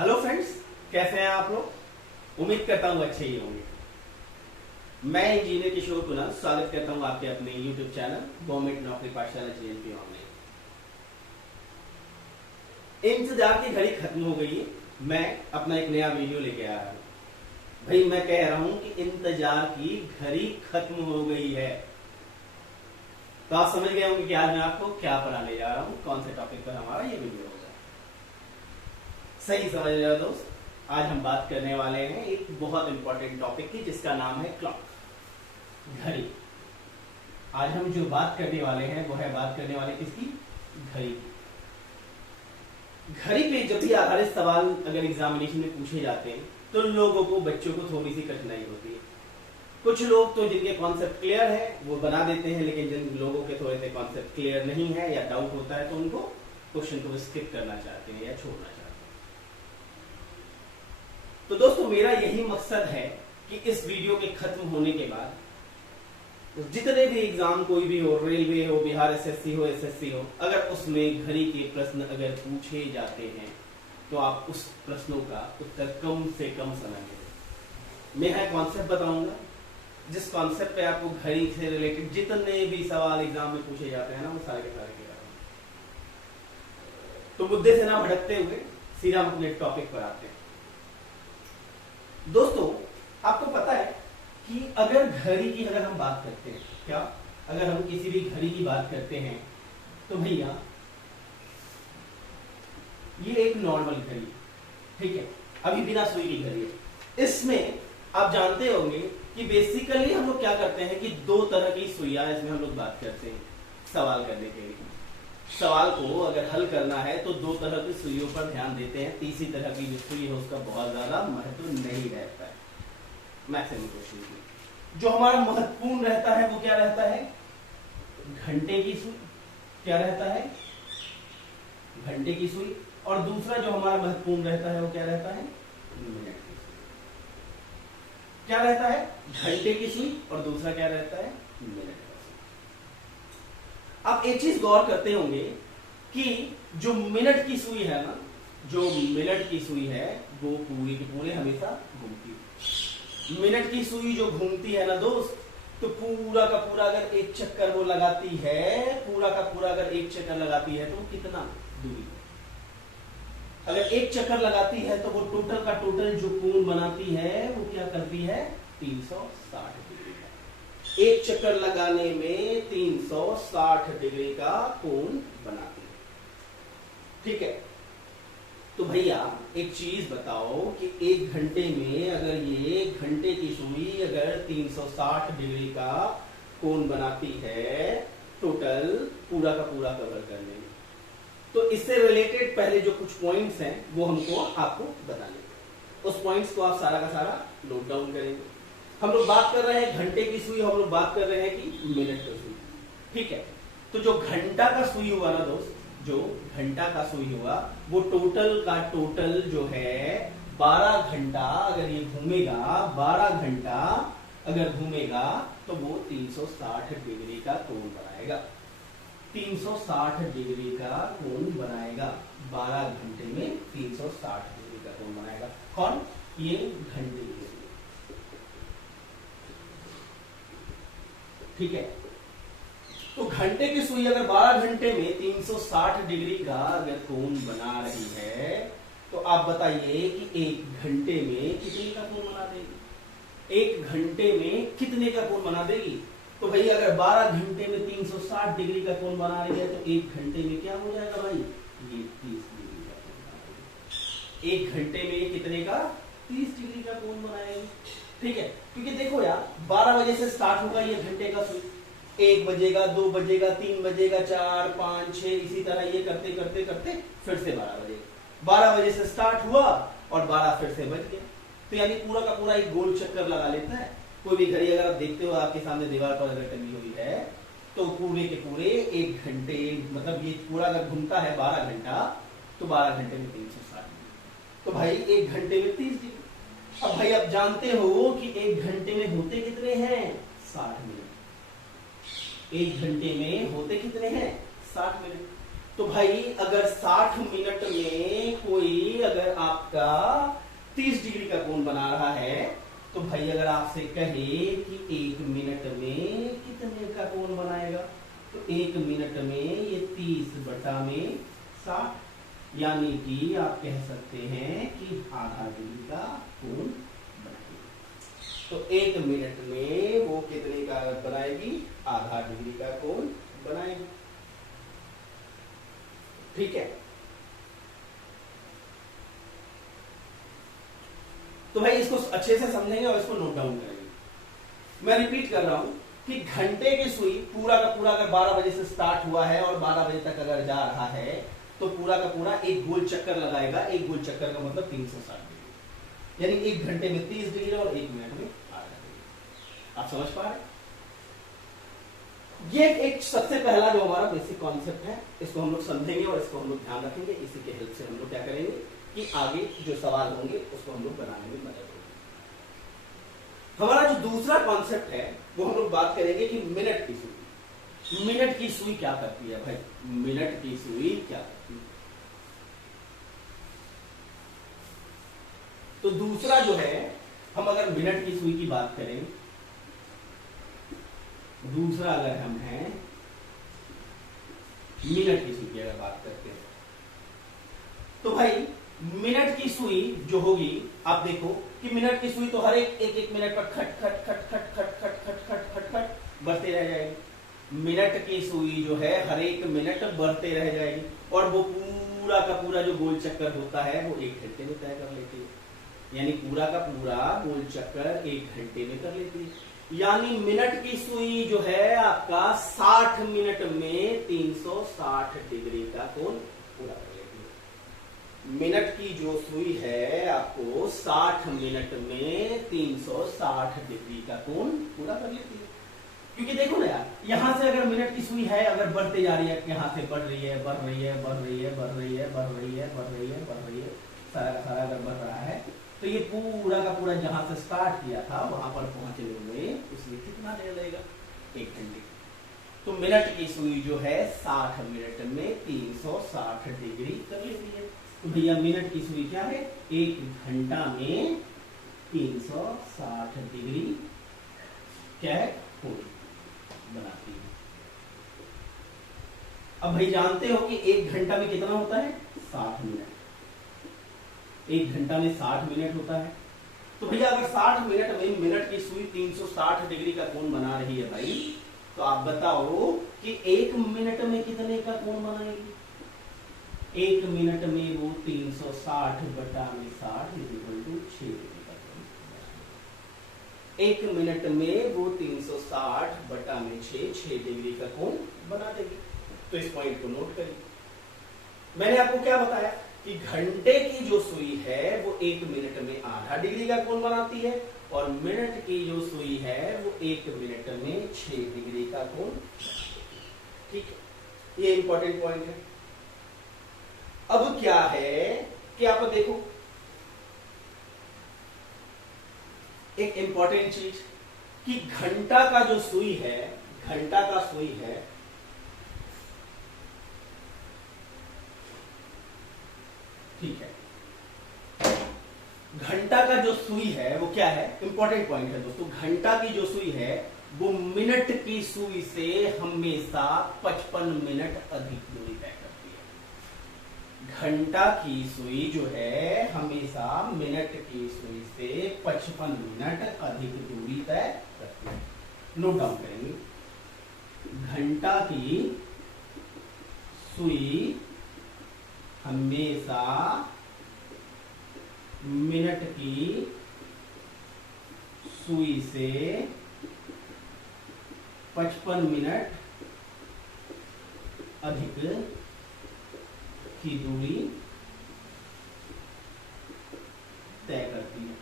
Hello friends, कैसे हैं आप लोग। उम्मीद करता हूँ अच्छे ही होंगे। मैं इंजीनियर किशोर कुणाल स्वागत करता हूँ आपके अपने यूट्यूब चैनल गवर्नमेंट नौकरी पाठशाला जीएनपी ऑनलाइन। इंतजार की घड़ी खत्म हो गई है। मैं अपना एक नया वीडियो लेके आ रहा हूँ। भाई मैं कह रहा हूँ कि इंतजार की घड़ी खत्म हो गई है। तो आप समझ गए होंगे कि आज मैं आपको क्या पढ़ाने जा रहा हूँ, कौन से टॉपिक पर हमारा ये वीडियो होगा। सही समझ रहे हो दोस्त। आज हम बात करने वाले हैं एक बहुत इंपॉर्टेंट टॉपिक की, जिसका नाम है क्लॉक, घड़ी। आज हम जो बात करने वाले हैं वो है बात करने वाले किसकी, घड़ी। घड़ी पे जब भी आधारित सवाल अगर एग्जामिनेशन में पूछे जाते हैं तो लोगों को, बच्चों को थोड़ी सी कठिनाई होती है। कुछ लोग तो जिनके कॉन्सेप्ट क्लियर है वो बना देते हैं, लेकिन जिन लोगों के थोड़े से कॉन्सेप्ट क्लियर नहीं है या डाउट होता है तो उनको क्वेश्चन को स्किप करना चाहते हैं या छोड़ना चाहते हैं। तो दोस्तों मेरा यही मकसद है कि इस वीडियो के खत्म होने के बाद जितने भी एग्जाम कोई भी हो, रेलवे हो, बिहार एसएससी हो, एसएससी हो, अगर उसमें घड़ी के प्रश्न अगर पूछे जाते हैं तो आप उस प्रश्नों का उत्तर कम से कम समय में। मैं है कॉन्सेप्ट बताऊंगा, जिस कॉन्सेप्ट पे आपको घड़ी से रिलेटेड जितने भी सवाल एग्जाम में पूछे जाते हैं ना, वो सारे के सारे के। तो मुद्दे से ना भटकते हुए सीधा हम अपने टॉपिक पर आते हैं। दोस्तों आपको पता है कि अगर घड़ी की अगर हम बात करते हैं, क्या अगर हम किसी भी घड़ी की बात करते हैं तो भैया ये एक नॉर्मल घड़ी, ठीक है, अभी बिना सुई की घड़ी है। इसमें आप जानते होंगे कि बेसिकली हम लोग क्या करते हैं कि दो तरह की सुइयां इसमें हम लोग बात करते हैं सवाल करने के लिए। सवाल को अगर हल करना है तो दो तरह की सुइयों पर ध्यान देते हैं, तीसरी तरह की जो सुई है उसका बहुत ज्यादा महत्व नहीं रहता है। मैक्सिमम क्वेश्चन की जो हमारा महत्वपूर्ण रहता है वो क्या रहता है, घंटे की सुई। क्या रहता है, घंटे की सुई। और दूसरा जो हमारा महत्वपूर्ण रहता है वो क्या रहता है, मिनट की सुई। क्या रहता है, घंटे की सुई, और दूसरा क्या रहता है, मिनट। आप एक चीज गौर करते होंगे कि जो मिनट की सुई है ना, जो मिनट की सुई है वो पूरी की पूरी हमेशा घूमती है। मिनट की सुई जो घूमती है ना दोस्त, तो पूरा का पूरा अगर एक चक्कर वो लगाती है, पूरा का पूरा अगर एक चक्कर लगाती है तो कितना दूरी, अगर एक चक्कर लगाती है तो वो टोटल का टोटल जो कोण बनाती है वो क्या करती है, 360 डिग्री का। एक चक्कर लगाने में 360 डिग्री का कोण बनाती है, ठीक है। तो भैया एक चीज बताओ कि एक घंटे में अगर ये घंटे की सुई अगर 360 डिग्री का कोण बनाती है टोटल पूरा का पूरा कवर करने में, तो इससे रिलेटेड पहले जो कुछ पॉइंट्स हैं वो हमको आपको बताने। उस पॉइंट्स को आप सारा का सारा नोट डाउन करेंगे। हम लोग बात कर रहे हैं घंटे की सुई, हम लोग बात कर रहे हैं कि मिनट की सुई, ठीक है। तो जो घंटा का सुई हुआ ना दोस्त, जो घंटा का सुई हुआ वो टोटल का टोटल जो है 12 घंटा अगर ये घूमेगा, 12 घंटा अगर घूमेगा तो वो 360 डिग्री का कोण बनाएगा। 360 डिग्री का कोण बनाएगा, 12 घंटे में 360 डिग्री का कोण बनाएगा। कौन, ये घंटे की सुई, ठीक है। तो घंटे की सुई अगर 12 घंटे में 360 डिग्री का अगर कोण बना रही है तो आप बताइए कि एक घंटे में कितने का कोण बना देगी, एक घंटे में कितने का कोण बना देगी। तो भाई अगर 12 घंटे में 360 डिग्री का कोण बना रही है तो एक घंटे में क्या हो जाएगा भाई, ये 30 डिग्री का कोण बनाएगी। एक घंटे में कितने का, 30 डिग्री का कोण बनाएगी, ठीक है। क्योंकि देखो यार 12 बजे से स्टार्ट होगा ये घंटे का सुई, 1 बजेगा, 2 बजेगा, 3 बजेगा, 4, 5, 6, इसी तरह ये करते करते करते फिर से 12 बजेगा। 12 बजे से स्टार्ट हुआ और 12 फिर से बज गया, तो यानी पूरा का पूरा एक गोल चक्कर लगा लेता है। कोई भी घड़ी अगर आप देखते हो आपके सामने दीवार पर अगर टंगी हुई है तो पूरे के पूरे एक घंटे, मतलब ये पूरा अगर घूमता है 12 घंटा तो 12 घंटे में 360 डिग्री, तो भाई एक घंटे में 30 डिग्री। अब भाई आप जानते हो कि एक घंटे में होते कितने हैं, 60 मिनट। एक घंटे में होते कितने हैं, 60 मिनट। तो भाई अगर 60 मिनट में कोई अगर आपका 30 डिग्री का कोण बना रहा है, तो भाई अगर आपसे कहे कि 1 मिनट में कितने का कोण बनाएगा, तो 1 मिनट में ये 30/60, यानी कि आप कह सकते हैं कि आधा डिग्री का कोण बनाएगी। तो 1 मिनट में वो कितने का बनाएगी, आधा डिग्री का कोण बनाएगी। ठीक है, तो भाई इसको अच्छे से समझेंगे और इसको नोट डाउन करेंगे। मैं रिपीट कर रहा हूं कि घंटे की सुई पूरा का पूरा अगर 12 बजे से स्टार्ट हुआ है और 12 बजे तक अगर जा रहा है, तो पूरा का पूरा एक गोल चक्कर लगाएगा। एक गोल चक्कर का मतलब 360 डिग्री, यानी 1 घंटे में 30 डिग्री और 1 मिनट में आधा डिग्री। आप समझ पा रहे हैं? ये एक सबसे पहला जो हमारा बेसिक कॉन्सेप्ट है, इसको हम लोग समझेंगे और इसको हम लोग ध्यान रखेंगे। इसी के हेल्प से हम लोग क्या करेंगे कि आगे जो सवाल होंगे उसको हम लोग बनाने में मदद होगी। हमारा जो दूसरा कॉन्सेप्ट है वो हम लोग बात करेंगे कि मिनट की सुई। मिनट की सुई क्या करती है भाई, मिनट की सुई क्या करती है? तो दूसरा जो है, हम अगर मिनट की सुई की बात करें, दूसरा अगर हम हैं मिनट की सुई की अगर बात करते हैं, तो भाई मिनट की सुई जो होगी, आप देखो कि मिनट की सुई तो हर एक मिनट पर खट खट खट खट खट खट खट खट खट खट बढ़ते रह जाएगी। मिनट की सुई जो है हर एक मिनट बढ़ते रह जाएगी और वो पूरा का पूरा जो गोल चक्कर होता है वो 1 घंटे में तय कर लेती है। यानी पूरा का पूरा गोल चक्कर 1 घंटे में कर लेती है। यानी मिनट की सुई जो है आपका 60 मिनट में 360 डिग्री का कोण पूरा कर लेती है। मिनट की जो सुई है आपको 60 मिनट में 360 डिग्री का कोण पूरा कर लेती है। क्योंकि देखो ना यार, यहां से अगर मिनट की सुई है, अगर बढ़ते जा रही है, यहां से बढ़ रही है, बढ़ रही है, बढ़ रही है, बढ़ रही है, बढ़ रही है, बढ़ रही है, बढ़ रही है, सारा का सारा अगर बढ़ रहा है, तो ये पूरा का पूरा जहां से स्टार्ट किया था वहां पर पहुंचने में उसमें कितना देर लगेगा, 1 घंटे। तो मिनट की सुई जो है 60 मिनट में 360 डिग्री कर लेती है। तो भैया मिनट की सुई क्या है, 1 घंटा में 360 डिग्री क्या है, कोण बनाती है। अब भाई जानते हो कि 1 घंटा में कितना होता है, 60 मिनट। 1 घंटा में 60 मिनट होता है। तो भैया अगर 60 मिनट में मिनट की सुई 360 डिग्री का कोण बना रही है भाई, तो आप बताओ कि 1 मिनट में कितने का कोण बनाएगी। 1 मिनट में वो 360 बटा में 60 इक्वल टू 6 डिग्री का कोण। 1 मिनट में वो 360 बटा में 6 डिग्री का कोण बना देगी। तो इस पॉइंट को नोट करिए। मैंने आपको क्या बताया कि घंटे की जो सुई है वो 1 मिनट में आधा डिग्री का कोण बनाती है और मिनट की जो सुई है वो 1 मिनट में 6 डिग्री का कोण। ठीक है, ये इंपॉर्टेंट पॉइंट है। अब क्या है कि आप देखो एक इंपॉर्टेंट चीज कि घंटा का जो सुई है, घंटा का सुई है, ठीक है, घंटा का जो सुई है वो क्या है, इंपॉर्टेंट पॉइंट है दोस्तों। घंटा की जो सुई है वो मिनट की सुई से हमेशा 55 मिनट अधिक दूरी तय करती है। घंटा की सुई जो है हमेशा मिनट की सुई से 55 मिनट अधिक दूरी तय करती है। नोट डाउन करेंगे, घंटा की सुई हमेशा मिनट की सुई से 55 मिनट अधिक की दूरी तय करती है।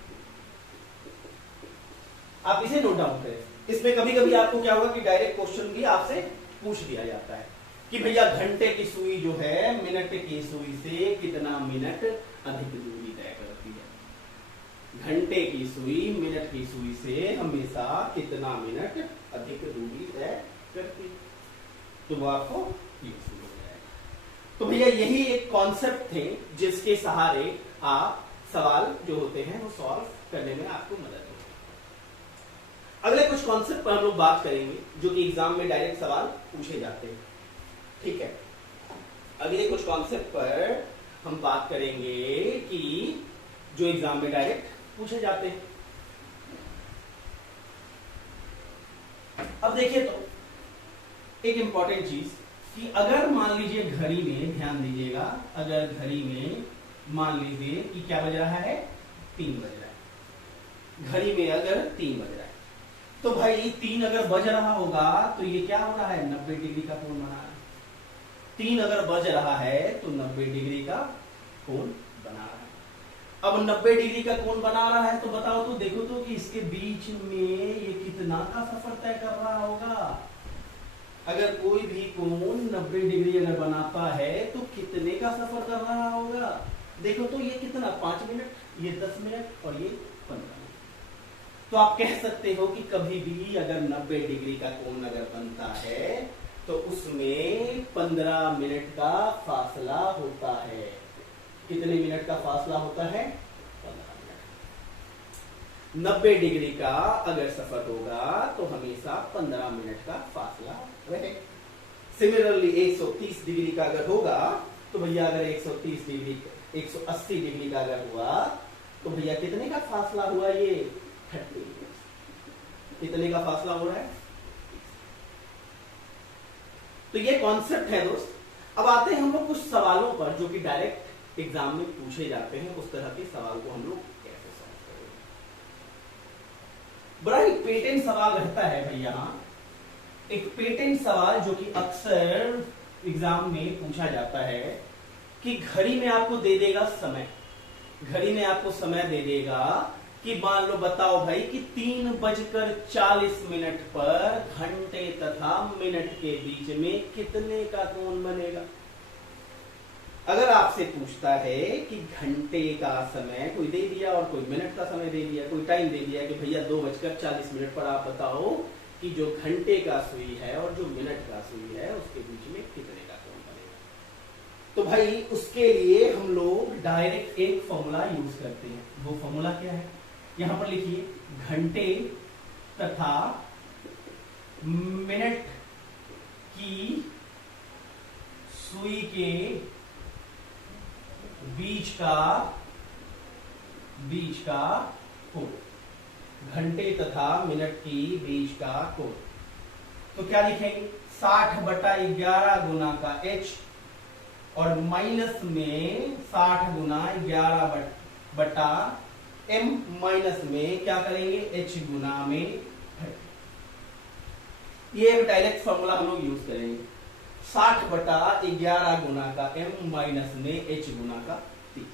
आप इसे नोट डाउन करें। इसमें कभी कभी आपको क्या होगा कि डायरेक्ट क्वेश्चन भी आपसे पूछ दिया जाता है कि भैया घंटे की सुई जो है मिनट की सुई से कितना मिनट अधिक दूरी तय करती है। घंटे की सुई मिनट की सुई से हमेशा कितना मिनट अधिक दूरी तय करती है। तो वो आपको हो जाएगा। तो भैया यही एक कॉन्सेप्ट थे जिसके सहारे आप सवाल जो होते हैं वो सॉल्व करने में आपको मदद मिलेगी। अगले कुछ कॉन्सेप्ट पर हम लोग बात करेंगे जो कि एग्जाम में डायरेक्ट सवाल पूछे जाते हैं। ठीक है, अगले कुछ कॉन्सेप्ट पर हम बात करेंगे कि जो एग्जाम में डायरेक्ट पूछे जाते हैं। अब देखिए तो एक इंपॉर्टेंट चीज कि अगर मान लीजिए घड़ी में, ध्यान दीजिएगा, अगर घड़ी में मान लीजिए कि क्या बज रहा है, 3 बज रहा है, घड़ी में अगर 3 बज रहा है तो भाई 3 अगर बज रहा होगा तो ये क्या हो रहा है, 90 डिग्री का कोण बना रहा है। 3 अगर बज रहा है तो 90 डिग्री का कोण बना रहा है। अब 90 डिग्री का कोण बना रहा है तो बताओ तो, देखो तो कि इसके बीच में ये कितना का सफर तय कर रहा होगा। अगर कोई भी कोण 90 डिग्री अगर बनाता है तो कितने का सफर कर रहा होगा। देखो तो ये कितना, 5 मिनट, ये 10 मिनट और ये 15 मिनट। तो आप कह सकते हो कि कभी भी अगर 90 डिग्री का कोण अगर बनता है तो उसमें 15 मिनट का फासला होता है। कितने मिनट का फासला होता है, 15 मिनट। 90 डिग्री का अगर सफर होगा तो हमेशा 15 मिनट का फासला रहे। सिमिलरली 130 डिग्री का अगर होगा तो भैया अगर 130 डिग्री 180 डिग्री का अगर हुआ तो भैया कितने का फासला हुआ, ये 30 मिनट। कितने का फासला हो रहा है। तो ये कॉन्सेप्ट है दोस्त। अब आते हैं हम लोग कुछ सवालों पर जो कि डायरेक्ट एग्जाम में पूछे जाते हैं, उस तरह के सवाल को हम लोग कैसे सॉल्व करेंगे। बड़ा ही पेटेंट सवाल रहता है भैया, एक पेटेंट सवाल जो कि अक्सर एग्जाम में पूछा जाता है कि घड़ी में आपको दे देगा समय, घड़ी में आपको समय दे देगा कि मान लो बताओ भाई कि 3:40 पर घंटे तथा मिनट के बीच में कितने का कोण बनेगा। अगर आपसे पूछता है कि घंटे का समय कोई दे दिया और कोई मिनट का समय दे दिया, कोई टाइम दे दिया कि भैया 2:40 पर आप बताओ कि जो घंटे का सुई है और जो मिनट का सुई है उसके बीच में कितने का कोण बनेगा। तो भाई उसके लिए हम लोग डायरेक्ट एक फॉर्मूला यूज करते हैं। वो फॉर्मूला क्या है, यहां पर लिखिए, घंटे तथा मिनट की सुई के बीच का कोण, घंटे तथा मिनट की बीच का कोण। तो क्या लिखेंगे, 60/11 गुना का h और माइनस में 60 गुना 11 m माइनस में क्या करेंगे, h गुना में 30। ये एक डायरेक्ट फॉर्मूला हम लोग यूज करेंगे। 60/11 गुना का m माइनस में h गुना का 30।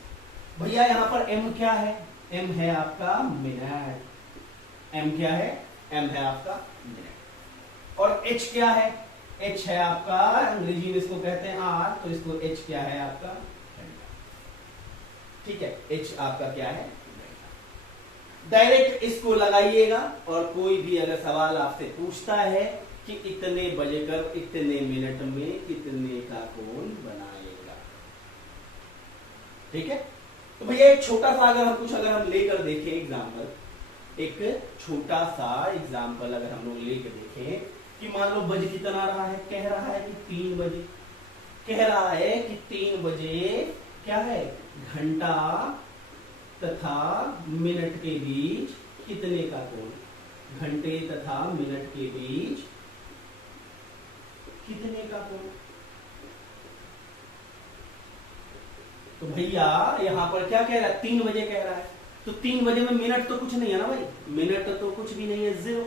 भैया यहाँ पर m क्या है, m है आपका मिनट। m क्या है, m है आपका मिनट। और h क्या है, h है आपका, अंग्रेजी में इसको कहते हैं r, तो इसको h क्या है आपका घंटा। ठीक है, h आपका क्या है, डायरेक्ट इसको लगाइएगा। और कोई भी अगर सवाल आपसे पूछता है कि इतने बजे कर इतने मिनट में कितने का कोण बनाएगा, ठीक है। तो भैया एक छोटा सा अगर हम लेकर देखें एग्जाम्पल, एक छोटा सा एग्जाम्पल अगर हम लोग लेकर देखें कि मान लो बज कितना रहा है, कह रहा है कि 3 बजे, कह रहा है कि 3 बजे क्या है, घंटा तथा मिनट के बीच कितने का कोण, घंटे तथा मिनट के बीच कितने का कोण। तो भैया यहां पर क्या कह रहा है, 3 बजे कह रहा है, तो 3 बजे में मिनट तो कुछ नहीं है ना भाई, मिनट तो कुछ भी नहीं है, 0।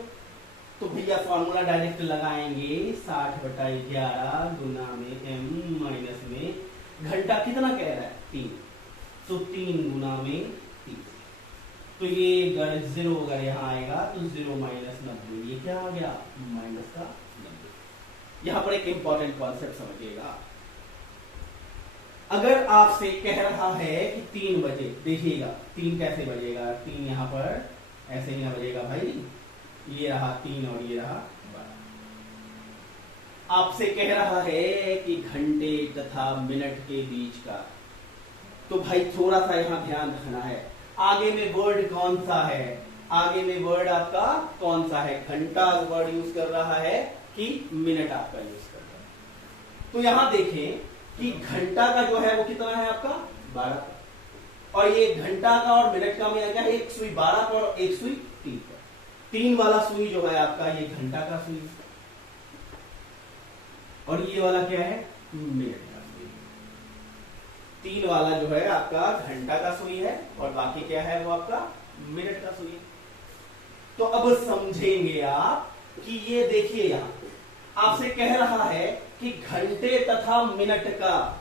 तो भैया फॉर्मूला डायरेक्ट लगाएंगे, 60/11 गुना में m माइनस में घंटा कितना कह रहा है, 3, तो 3 गुना में 30। तो ये 0 अगर यहाँ आएगा तो 0 माइनस 90, ये क्या आ गया, माइनस का 90। यहाँ पर एक इंपॉर्टेंट कॉन्सेप्ट समझिएगा। अगर आपसे कह रहा है कि 3 बजे, देखिएगा 3 कैसे बजेगा, 3 यहाँ पर ऐसे ही ना बजेगा भाई, ये रहा 3 और ये रहा 12। आपसे कह रहा है कि घंटे तथा मिनट के बीच का, तो भाई थोड़ा सा यहां ध्यान रखना है, आगे में वर्ड कौन सा है, आगे में वर्ड आपका कौन सा है, घंटा वर्ड यूज कर रहा है कि मिनट आपका यूज कर रहा है। तो यहां देखें कि घंटा का जो है वो कितना है आपका 12 का, और ये घंटा का और मिनट का में क्या है, एक सुई 12 पर और एक सुई 3 पर। 3 वाला सुई जो है आपका ये घंटा का सुई है, और ये वाला क्या है, मिनट का सुई। 3 वाला जो है आपका घंटा का सुई है और बाकी क्या है वो आपका मिनट का सुई है। तो अब समझेंगे आप कि ये देखिए यहां आपसे कह रहा है कि घंटे तथा मिनट का,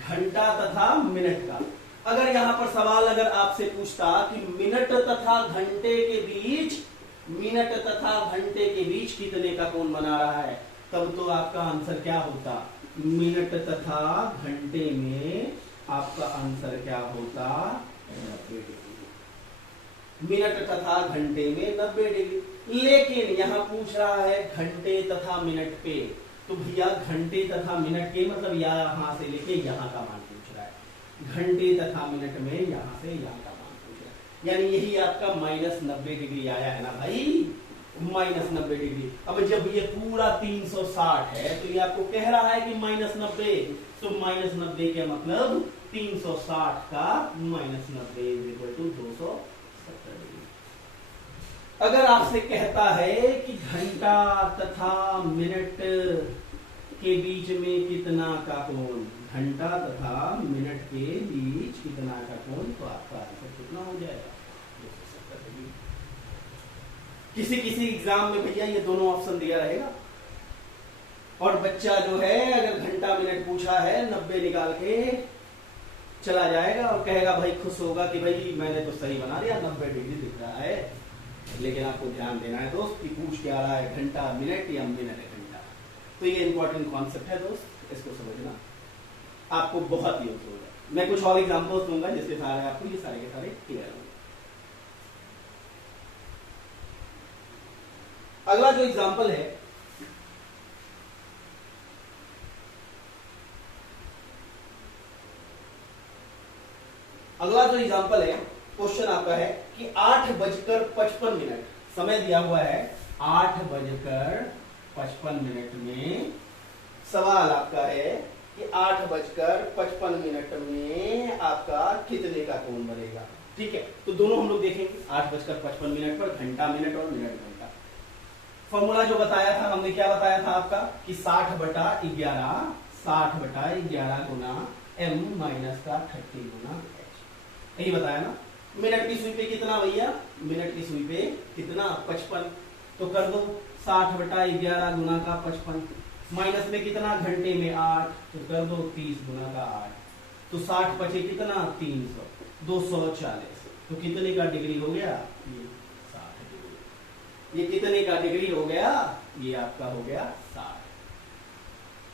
घंटा तथा मिनट का, अगर यहां पर सवाल अगर आपसे पूछता कि मिनट तथा घंटे के बीच, मिनट तथा घंटे के बीच कितने का कोण बना रहा है, तब तो आपका आंसर क्या होता, मिनट तथा घंटे में आपका आंसर क्या होता 90 डिग्री, मिनट तथा घंटे में 90 डिग्री। लेकिन यहां पूछ रहा है घंटे तथा मिनट पे, तो भैया घंटे तथा मिनट के मतलब यहां से लेके यहां का मान पूछ रहा है, घंटे तथा मिनट में यहां से यहां का मान पूछ रहा है, यानी यही आपका -90 डिग्री आया है ना भाई, -90 डिग्री। अब जब ये पूरा 360 है तो ये आपको कह रहा है कि -90, तो -90 का मतलब 360 का -90 = 270 डिग्री। अगर आपसे कहता है कि घंटा तथा मिनट के बीच में कितना का कोण, घंटा तथा मिनट के बीच कितना का कोण, तो आपका आंसर कितना हो जाएगा 270 डिग्री। किसी किसी एग्जाम में भैया ये दोनों ऑप्शन दिया रहेगा, और बच्चा जो है अगर घंटा मिनट पूछा है 90 निकाल के चला जाएगा और कहेगा भाई, खुश होगा कि भाई मैंने तो सही बना दिया, 90 डिग्री दिख रहा है। लेकिन आपको ध्यान देना है दोस्त कि पूछ क्या रहा है, घंटा मिनट या मिनट घंटा। तो ये इंपॉर्टेंट कॉन्सेप्ट है दोस्त, इसको समझना आपको बहुत यूज होगा। मैं कुछ और एग्जांपल्स दूंगा जिसके सारे आपको ये सारे के सारे क्लियर होंगे। अगला जो एग्जांपल है, अगला जो एग्जांपल है, क्वेश्चन आपका है कि 8:55 समय दिया हुआ है, 8:55 में सवाल आपका है कि 8:55 में आपका कितने का कोण बनेगा। ठीक है, तो दोनों हम लोग देखेंगे 8:55 पर घंटा मिनट और मिनट घंटा। फॉर्मूला जो बताया था हमने, क्या बताया था आपका कि 60/11, 60/11 गुना m - 30 गुना h, यही बताया ना। मिनट की सुई पे कितना भैया, मिनट की सुई पे कितना 55, तो कर दो 60/11 गुना का 55, माइनस में कितना घंटे में 8, तो कर दो 30 गुना का 8, तो 60 बचे कितना 300, 240, तो कितने का डिग्री हो गया, ये 60 डिग्री। ये कितने का डिग्री हो गया, ये आपका हो गया 60।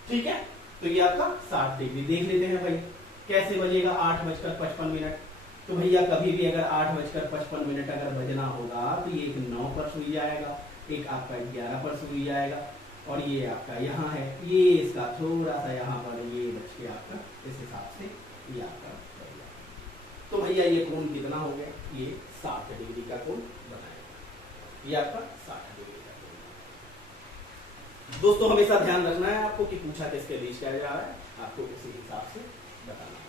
ठीक है, तो ये आपका 60 डिग्री। देख लेते हैं भाई कैसे बजेगा 8:55। तो भैया कभी भी अगर 8:55 अगर बजना होगा तो ये एक 9 पर सुई जाएगा, एक आपका 11 पर सुई जाएगा, और ये आपका यहाँ है, ये इसका थोड़ा सा यहाँ पर ये बच के आपका इस हिसाब से ये आपका बन गया। तो भैया ये कोण कितना हो गया, ये 60 डिग्री का कोण बनाएगा, ये आपका 60 डिग्री का कोण। दोस्तों हमेशा ध्यान रखना है आपको कि पूछा किसके बीच क्या जा रहा है, आपको उसी हिसाब से बताना होगा,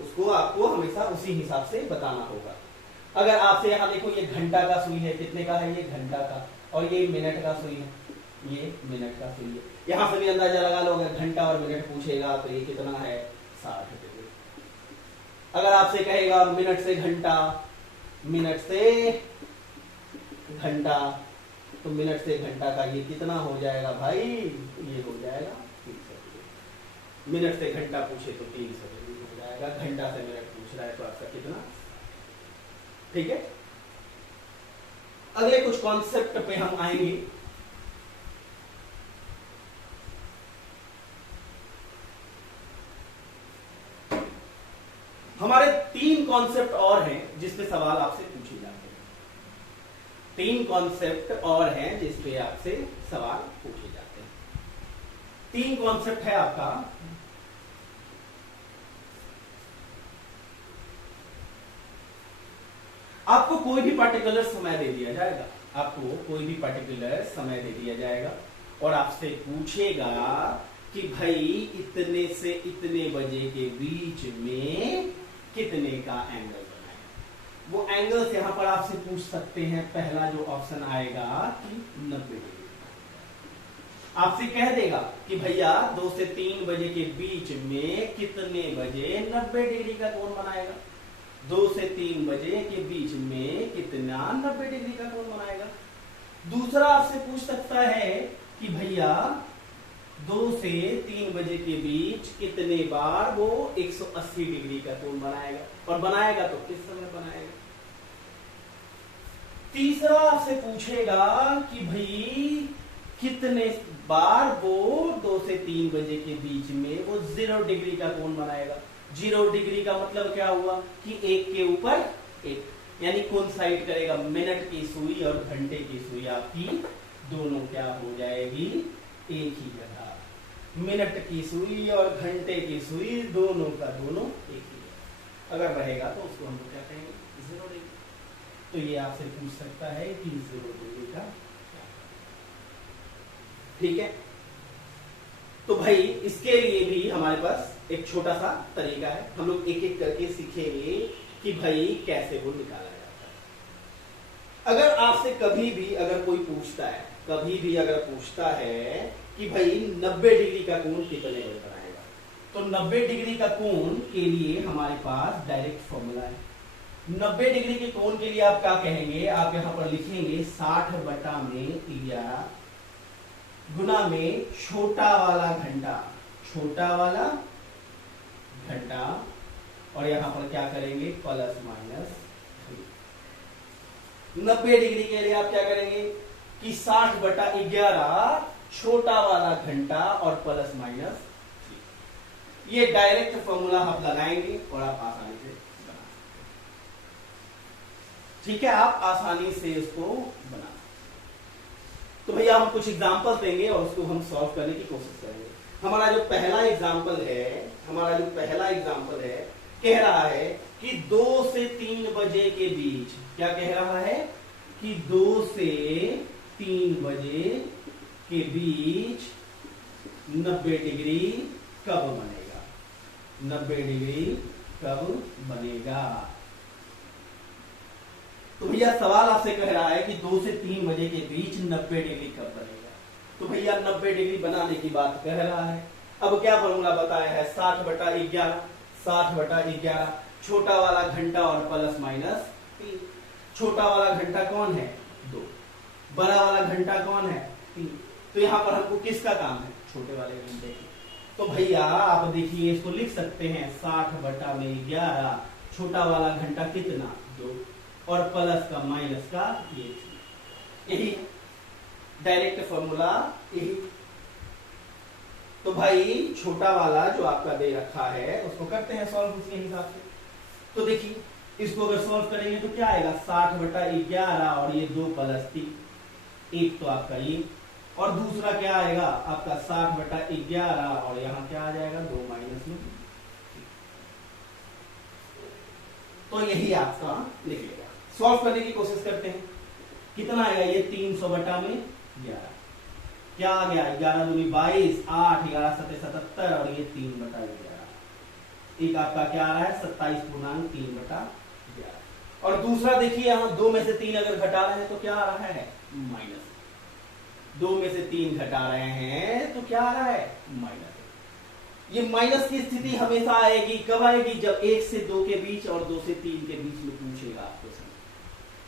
उसको आपको हमेशा उसी हिसाब से बताना होगा। अगर आपसे यहाँ देखो ये घंटा का सुई है, कितने का है, ये घंटा का, और ये मिनट का सुई है, ये मिनट का सुई है। यहां से भी अंदाजा लगा लो, अगर घंटा और मिनट पूछेगा तो ये कितना है 60 डिग्री। अगर आपसे कहेगा मिनट से घंटा, मिनट से घंटा, तो मिनट से घंटा का ये कितना हो जाएगा भाई, ये हो जाएगा 300 डिग्री। मिनट से घंटा पूछे तो 300 डिग्री हो जाएगा, घंटा से मिनट पूछ रहा है तो आपका कितना। ठीक है, अगले कुछ कॉन्सेप्ट पे हम आएंगे। हमारे 3 कॉन्सेप्ट और हैं जिसपे सवाल आपसे पूछे जाते हैं, 3 कॉन्सेप्ट और हैं जिसपे आपसे सवाल पूछे जाते हैं। तीन कॉन्सेप्ट है आपका। आपको कोई भी पर्टिकुलर समय दे दिया जाएगा, आपको कोई भी पर्टिकुलर समय दे दिया जाएगा और आपसे पूछेगा कि भाई इतने से इतने बजे के बीच में कितने का एंगल बनाए। वो एंगल्स यहां पर आपसे पूछ सकते हैं। पहला जो ऑप्शन आएगा कि 90 डिग्री, आपसे कह देगा कि भैया 2 से 3 बजे के बीच में कितने बजे 90 डिग्री का कोण बनाएगा। 2 से 3 बजे के बीच में कितना 90 डिग्री का कोण बनाएगा। दूसरा आपसे पूछ सकता है कि भैया 2 से 3 बजे के बीच कितने बार वो 180 डिग्री का कोण बनाएगा, और बनाएगा तो किस समय बनाएगा। तीसरा आपसे पूछेगा कि भाई कितने बार वो 2 से 3 बजे के बीच में वो 0 डिग्री का कोण बनाएगा। 0 डिग्री का मतलब क्या हुआ कि एक के ऊपर एक, यानी कोइंसाइड करेगा। मिनट की सुई और घंटे की सुई आपकी दोनों क्या हो जाएगी, एक ही जगह। मिनट की सुई और घंटे की सुई दोनों का दोनों एक ही जगह अगर रहेगा तो उसको हम क्या कहेंगे, 0 डिग्री। तो ये आपसे पूछ सकता है कि 0 डिग्री का, ठीक है। तो भाई इसके लिए भी हमारे पास एक छोटा सा तरीका है, हम लोग एक एक करके सीखेंगे कि भाई कैसे वो निकाला जाता है। अगर आपसे कभी भी अगर कोई पूछता है, कभी भी अगर पूछता है कि भाई 90 डिग्री का कोण कितने बजे बनाएगा, तो 90 डिग्री का कोण के लिए हमारे पास डायरेक्ट फॉर्मूला है। 90 डिग्री के कोण के लिए आप क्या कहेंगे, आप यहां पर लिखेंगे 60/11 गुना में छोटा वाला घंटा, छोटा वाला घंटा, और यहां पर क्या करेंगे प्लस माइनस। 90 डिग्री के लिए आप क्या करेंगे कि 60/11 छोटा वाला घंटा और प्लस माइनस। ये डायरेक्ट फॉर्मूला आप लगाएंगे और आप आसानी से बना सकते हैं, ठीक है। आप आसानी से इसको बना। तो भैया हम कुछ एग्जांपल देंगे और उसको हम सॉल्व करने की कोशिश करेंगे। हमारा जो पहला एग्जांपल है, कह रहा है कि 2 से 3 बजे के बीच, क्या कह रहा है कि 2 से 3 बजे के बीच 90 डिग्री कब बनेगा, 90 डिग्री कब बनेगा। तो भैया सवाल आपसे कह रहा है कि 2 से 3 बजे के बीच 90 डिग्री कब बनेगा। तो भैया 90 डिग्री बनाने की बात कह रहा है। अब क्या फॉर्मूला बताया है, 60/11, 60/11, छोटा वाला घंटा और प्लस माइनस 3। छोटा वाला घंटा कौन है, 2, बड़ा वाला घंटा कौन है, 3। तो यहाँ पर हमको किसका काम है, छोटे वाले घंटे की। तो भैया आप देखिए इसको लिख सकते हैं 60/11, छोटा वाला घंटा कितना, 2, और प्लस का माइनस का ये, यही डायरेक्ट फॉर्मूला यही। तो भाई छोटा वाला जो आपका दे रखा है उसको करते हैं सॉल्व उसी हिसाब से। तो देखिए इसको अगर सॉल्व करेंगे तो क्या आएगा, 60/11 और ये 2 + 3, एक तो आपका ये, और दूसरा क्या आएगा आपका 60/11 और यहाँ क्या आ जाएगा 2 - में। तो यही आपका निकलेगा। सॉल्व करने की कोशिश करते हैं, कितना आएगा ये 300/11, क्या आ गया 11 दूनी 22, 8 11 7 77, और ये 3/11। एक आपका क्या आ रहा है 27.3/11। और दूसरा देखिए यहाँ 2 में से 3 अगर घटा रहे हैं तो क्या आ रहा है माइनस। 2 में से 3 घटा रहे हैं तो क्या आ रहा है माइनस। ये माइनस की स्थिति हमेशा आएगी, कब आएगी, जब 1 से 2 के बीच और 2 से 3 के बीच में पूछेगा आपको।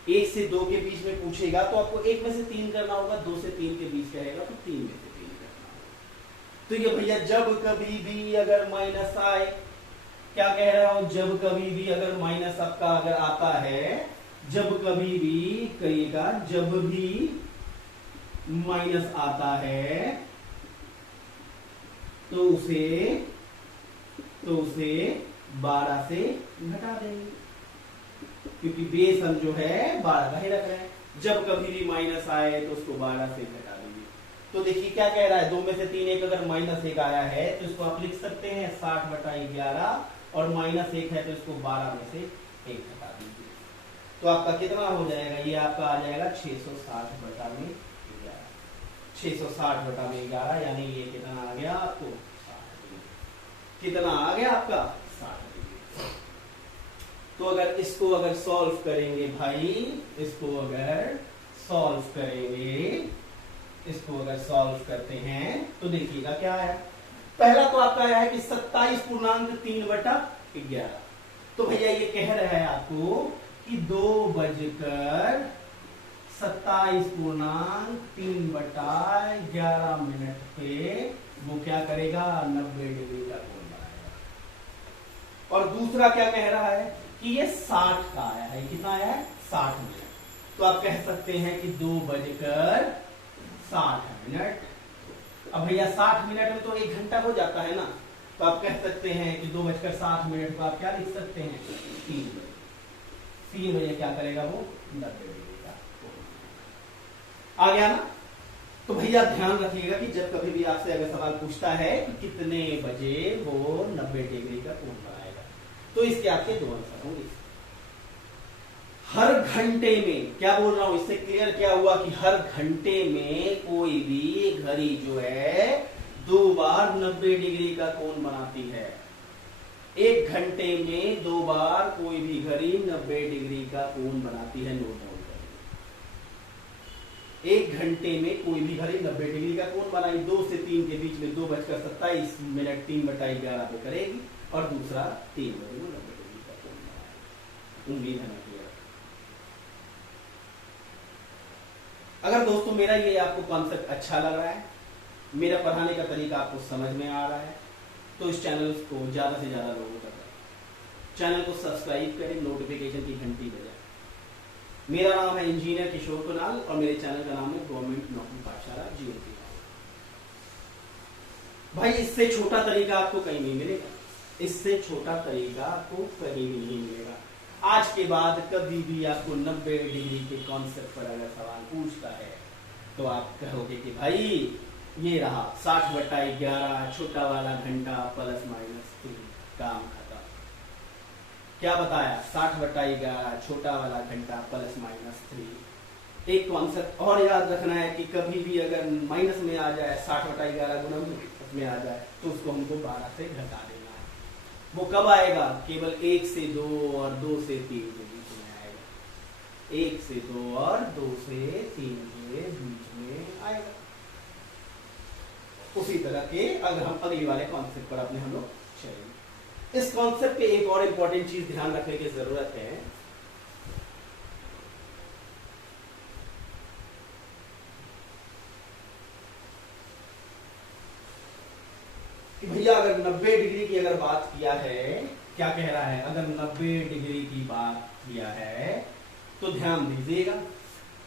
1 से 2 के बीच में पूछेगा तो आपको 1 में से 3 करना होगा, 2 से 3 के बीच कहेगा तो 3 में से 3 करना होगा। तो ये भैया जब कभी भी अगर माइनस आए, क्या कह रहा हूं, जब कभी भी अगर माइनस आपका अगर आता है, जब कभी भी कहिएगा, जब भी माइनस आता है तो उसे 12 से घटा देंगे, क्योंकि बेस हम जो है 12 का ही रख रहे हैं। जब कभी भी माइनस आए तो उसको 12 से घटा देंगे। तो देखिए क्या कह रहा है, 2 में से 3 एक अगर -1 आया है तो इसको आप लिख सकते हैं 60/11, और -1 है तो इसको 12 में से 1 हटा दीजिए। तो आपका कितना हो जाएगा, ये आपका आ जाएगा 660/11, 660/11, यानी ये कितना आ गया आपको, 60 कितना आ गया आपका 60। तो अगर इसको अगर सॉल्व करेंगे भाई, इसको अगर सॉल्व करेंगे, इसको अगर सॉल्व करते हैं तो देखिएगा क्या है। पहला तो आपका आया है कि 27.3/11। तो भैया ये कह रहा है आपको कि 2:27.3/11 पे वो क्या करेगा, 90 डिग्री का कोण बनाएगा। और दूसरा क्या कह रहा है कि ये 60 का आया है, कितना आया है 60 मिनट। तो आप कह सकते हैं कि 2:60। अब भैया 60 मिनट में तो 1 घंटा हो जाता है ना, तो आप कह सकते हैं कि 2:60 को आप क्या लिख सकते हैं, 3 बजे क्या करेगा वो 90 डिग्री का आ गया ना। तो भैया ध्यान रखिएगा कि जब कभी भी आपसे अगर सवाल पूछता है कि कितने बजे वो 90 डिग्री का कोण बनाएगा, तो इसके आपके 2 आंसर होंगे। हर घंटे में, क्या बोल रहा हूं, इससे क्लियर क्या हुआ कि हर घंटे में कोई भी घड़ी जो है 2 बार 90 डिग्री का कोण बनाती है। 1 घंटे में 2 बार कोई भी घड़ी 90 डिग्री का कोण बनाती है। नोट डाउन करें, 1 घंटे में कोई भी घड़ी 90 डिग्री का कोण बनाई, 2 से 3 के बीच में 2:27 3/11 पे करेगी, और दूसरा 3 बजे 90 डिग्री का कोण बनाएगी। उम्मीद है ना क्लियर। अगर दोस्तों मेरा ये आपको कॉन्सेप्ट अच्छा लग रहा है, मेरा पढ़ाने का तरीका आपको समझ में आ रहा है, तो इस चैनल को ज्यादा से ज्यादा लोगों तक चैनल को सब्सक्राइब करें, नोटिफिकेशन की घंटी बजाएं। मेरा नाम है इंजीनियर किशोर कुणाल और मेरे चैनल का नाम है गवर्नमेंट नौकरी पाठशाला GNP। भाई इससे छोटा तरीका आपको कहीं नहीं मिलेगा, इससे छोटा तरीका आपको कहीं भी नहीं मिलेगा। आज के बाद कभी भी आपको 90 डिग्री के कॉन्सेप्ट पर अगर सवाल पूछता है तो आप कहोगे कि भाई ये रहा 60/11 छोटा वाला घंटा +-3, काम खत्म। क्या बताया, 60/11 छोटा वाला घंटा +-3। एक कॉन्सेप्ट और याद रखना है कि कभी भी अगर माइनस में आ जाए, 60/11 गुणा में आ जाए, तो उसको हमको 12 से घटा देना है। वो कब आएगा, केवल 1 से 2 और 2 से 3 के बीच में आएगा। 1 से 2 और 2 से 3 के बीच में आएगा। उसी तरह के अगर हम अगली वाले कॉन्सेप्ट पर अपने हम लोग चलेंगे। इस कॉन्सेप्ट पे एक और इंपॉर्टेंट चीज ध्यान रखने की जरूरत है कि भैया अगर 90 डिग्री की अगर बात किया है, क्या कह रहा है, अगर 90 डिग्री की बात किया है तो ध्यान दीजिएगा,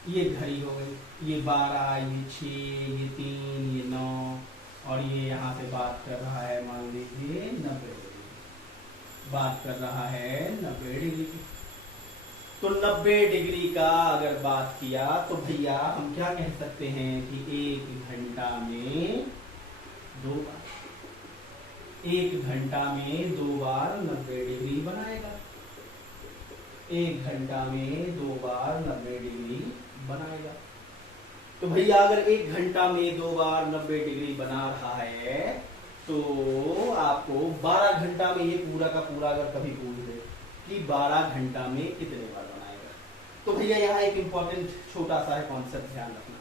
ये घड़ी हो गई, ये 12, ये 6, ये 3, ये 9, और ये यहाँ से बात कर रहा है मान लीजिए 90 डिग्री, बात कर रहा है 90 डिग्री की। तो 90 डिग्री का अगर बात किया तो भैया हम क्या कह सकते हैं कि 1 घंटा में 2 बार, 1 घंटा में 2 बार 90 डिग्री बनाएगा। 1 घंटा में 2 बार 90 डिग्री बनाएगा। तो भैया अगर 1 घंटा में 2 बार 90 डिग्री बना रहा है तो आपको 12 घंटा में ये पूरा का पूरा अगर कभी पूछ दे कि 12 घंटा में कितने बार बनाएगा, तो भैया यहाँ एक इंपॉर्टेंट छोटा सा है कॉन्सेप्ट, ध्यान रखना,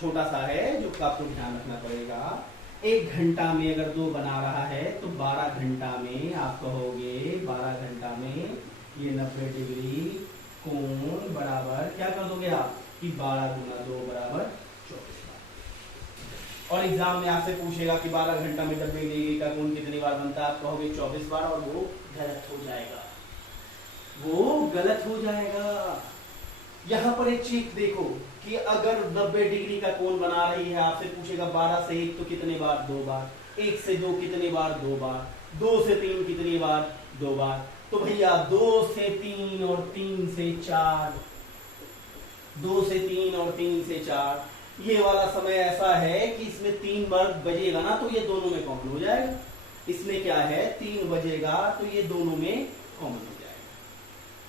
छोटा सा है जो आपको ध्यान रखना पड़ेगा। 1 घंटा में अगर 2 बना रहा है तो 12 घंटा में आप कहोगे 12 घंटा में ये 90 डिग्री कोण बराबर क्या कर दोगे आप कि 12 गुना 2 बराबर 24 बार। और एग्जाम में आपसे पूछेगा कि 12 घंटा में 90 डिग्री का कोण कितनी बार बनता है, आप कहोगे 24 बार, और वो गलत हो जाएगा, वो गलत हो जाएगा। यहां पर एक चीज देखो कि अगर 90 डिग्री का कोण बना रही है, आपसे पूछेगा 12 से 1 तो कितने बार, 2 बार, 1 से 2 कितने बार, 2 बार, 2 से 3 कितनी बार, 2 बार। तो भैया 2 से 3 और 3 से 4, 2 से 3 और 3 से 4, ये वाला समय ऐसा है कि इसमें 3 बार बजेगा ना तो ये दोनों में कॉमन हो जाएगा। इसमें क्या है 3 बजेगा तो ये दोनों में कॉमन हो जाएगा,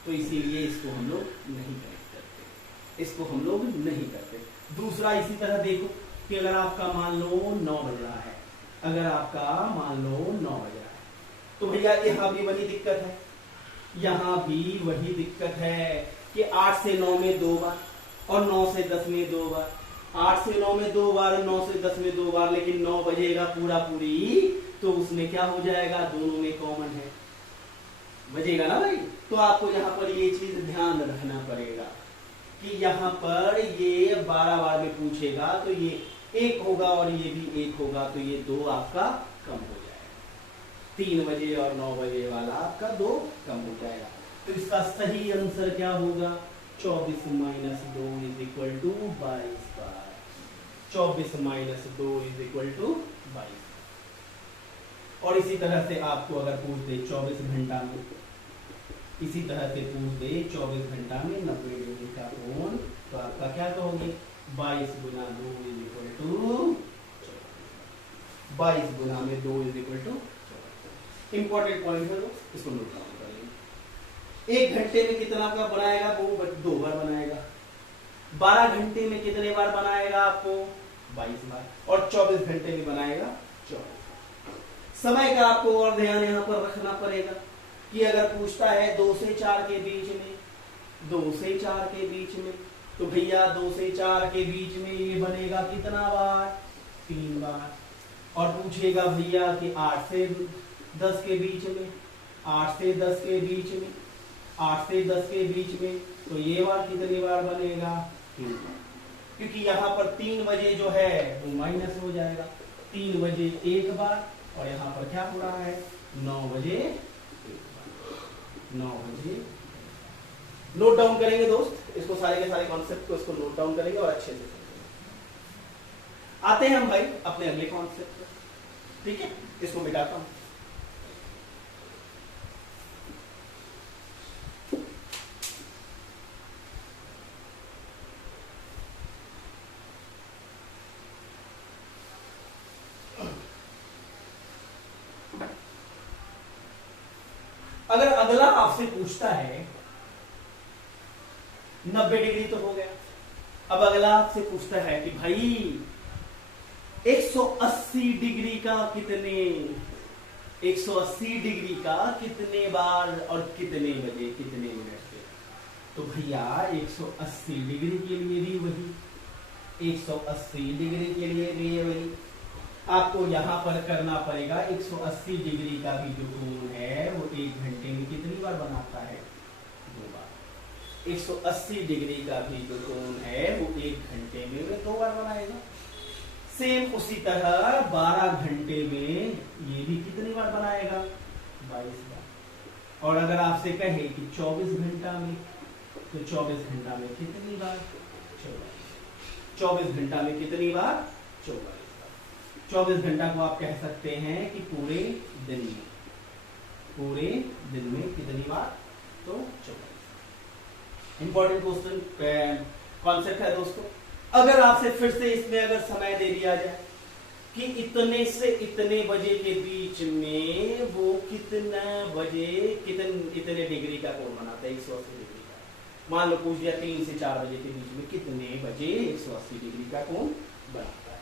तो इसीलिए इसको हम लोग नहीं कनेक्ट करते, इसको हम लोग नहीं करते। दूसरा इसी तरह देखो कि अगर आपका मान लो 9 बज रहा है, अगर आपका मान लो 9 बज रहा है, तो भैया यहाँ भी वही दिक्कत है, यहाँ भी वही दिक्कत है कि 8 से 9 में 2 बार और 9 से 10 में 2 बार, 8 से 9 में 2 बार और 9 से 10 में 2 बार, लेकिन 9 बजेगा पूरा पूरी तो उसमें क्या हो जाएगा, दोनों में कॉमन है, बजेगा ना भाई। तो आपको यहाँ पर ये चीज ध्यान रखना पड़ेगा कि यहाँ पर ये 12 बार में पूछेगा तो ये 1 होगा और ये भी 1 होगा, तो ये 2 आपका कम हो जाएगा, 3 बजे और 9 बजे वाला आपका 2 कम हो जाएगा। तो इसका सही आंसर क्या होगा, 24 माइनस 2 इज इक्वल टू 22 बार, 24 माइनस 2 इज इक्वल टू 22। और इसी तरह से आपको अगर पूछ दे 24 घंटा में, इसी तरह से पूछ दे 24 घंटा में 90 डिग्री का कोण, तो आपका क्या कहोगे, 22 गुना 2 इज इक्वल टू 22 गुना में 2 is equal to. Important point है, इसको नोट डाउन कर लेंगे। 1 घंटे में कितना का बनाएगा, वो 2 बार बनाएगा। 12 घंटे में कितने बार बनाएगा आपको, 22 बार, और 24 घंटे में बनाएगा 24। समय का आपको और ध्यान यहाँ पर रखना पड़ेगा कि अगर पूछता है 2 से 4 के बीच में, 2 से 4 के बीच में, तो भैया 2 से 4 के बीच में ये बनेगा कितना बार, 3 बार। और पूछेगा भैया कि 8 से 10 के बीच में, 8 से 10 के बीच में, 8 से 10 के बीच में, तो ये बार कितनी बार बनेगा, 3 बार, क्योंकि यहाँ पर 3 बजे जो है वो माइनस हो जाएगा, 3 बजे 1 बार, और यहाँ पर क्या हो रहा है 9 बजे 9 बजे। नोट डाउन करेंगे दोस्त, इसको सारे के सारे कॉन्सेप्ट को इसको नोट डाउन करेंगे और अच्छे से समझेंगे। आते हैं हम भाई अपने अगले कॉन्सेप्ट पर, ठीक है, इसको मिटाता हूं। अगर अगला आपसे पूछता है 90 डिग्री तो हो गया, अब अगला आपसे पूछता है कि भाई 180 डिग्री का कितने, 180 डिग्री का कितने बार और कितने बजे, कितने मिनट पे, तो भैया 180 डिग्री के लिए भी वही, 180 डिग्री के लिए भी वही, आपको यहां पर करना पड़ेगा। 180 डिग्री का भी जो कोण है वो 1 घंटे में कितनी बार बनाता है, 2 बार। 180 डिग्री का भी जो कोण है वो 1 घंटे में 2 बार बनाएगा। सेम उसी तरह 12 घंटे में ये भी कितनी बार बनाएगा, 22 बार। और अगर आपसे कहे कि 24 घंटा में, तो 24 घंटा में कितनी बार, 24। 24 घंटा में कितनी बार, 24। 24 घंटा को आप कह सकते हैं कि पूरे दिन में, पूरे दिन में कितनी बार, तो 24। इंपॉर्टेंट क्वेश्चन कॉन्सेप्ट है दोस्तों। अगर आपसे फिर से इसमें अगर समय दे दिया जाए कि इतने से इतने बजे के बीच में वो कितना बजे इतने डिग्री का कोण बनाता है, 180 डिग्री का, मान लो पूछ दिया 3 से 4 बजे के बीच में कितने बजे 180 डिग्री का कोण बनाता है,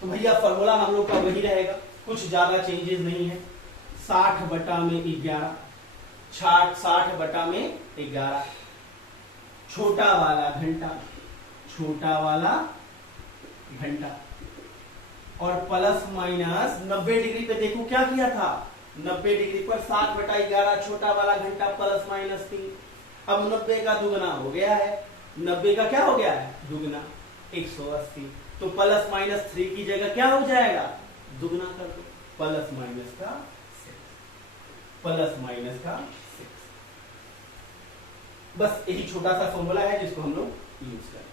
तो भैया फॉर्मूला हम लोग का वही रहेगा, कुछ ज्यादा चेंजेस नहीं है। 60 बटा में 11, 60 बटा में 11, छोटा वाला घंटा, छोटा वाला घंटा, और प्लस माइनस 90 डिग्री पे देखो क्या किया था, 90 डिग्री पर 60 बटा 11 छोटा वाला घंटा प्लस माइनस 3। अब 90 का दुगना हो गया है, 90 का क्या हो गया है, दुगना 180, तो प्लस माइनस 3 की जगह क्या हो जाएगा, दुगना कर दो, प्लस माइनस का 6, प्लस माइनस का 6। बस यही छोटा सा फॉर्मूला है जिसको हम लोग यूज करें।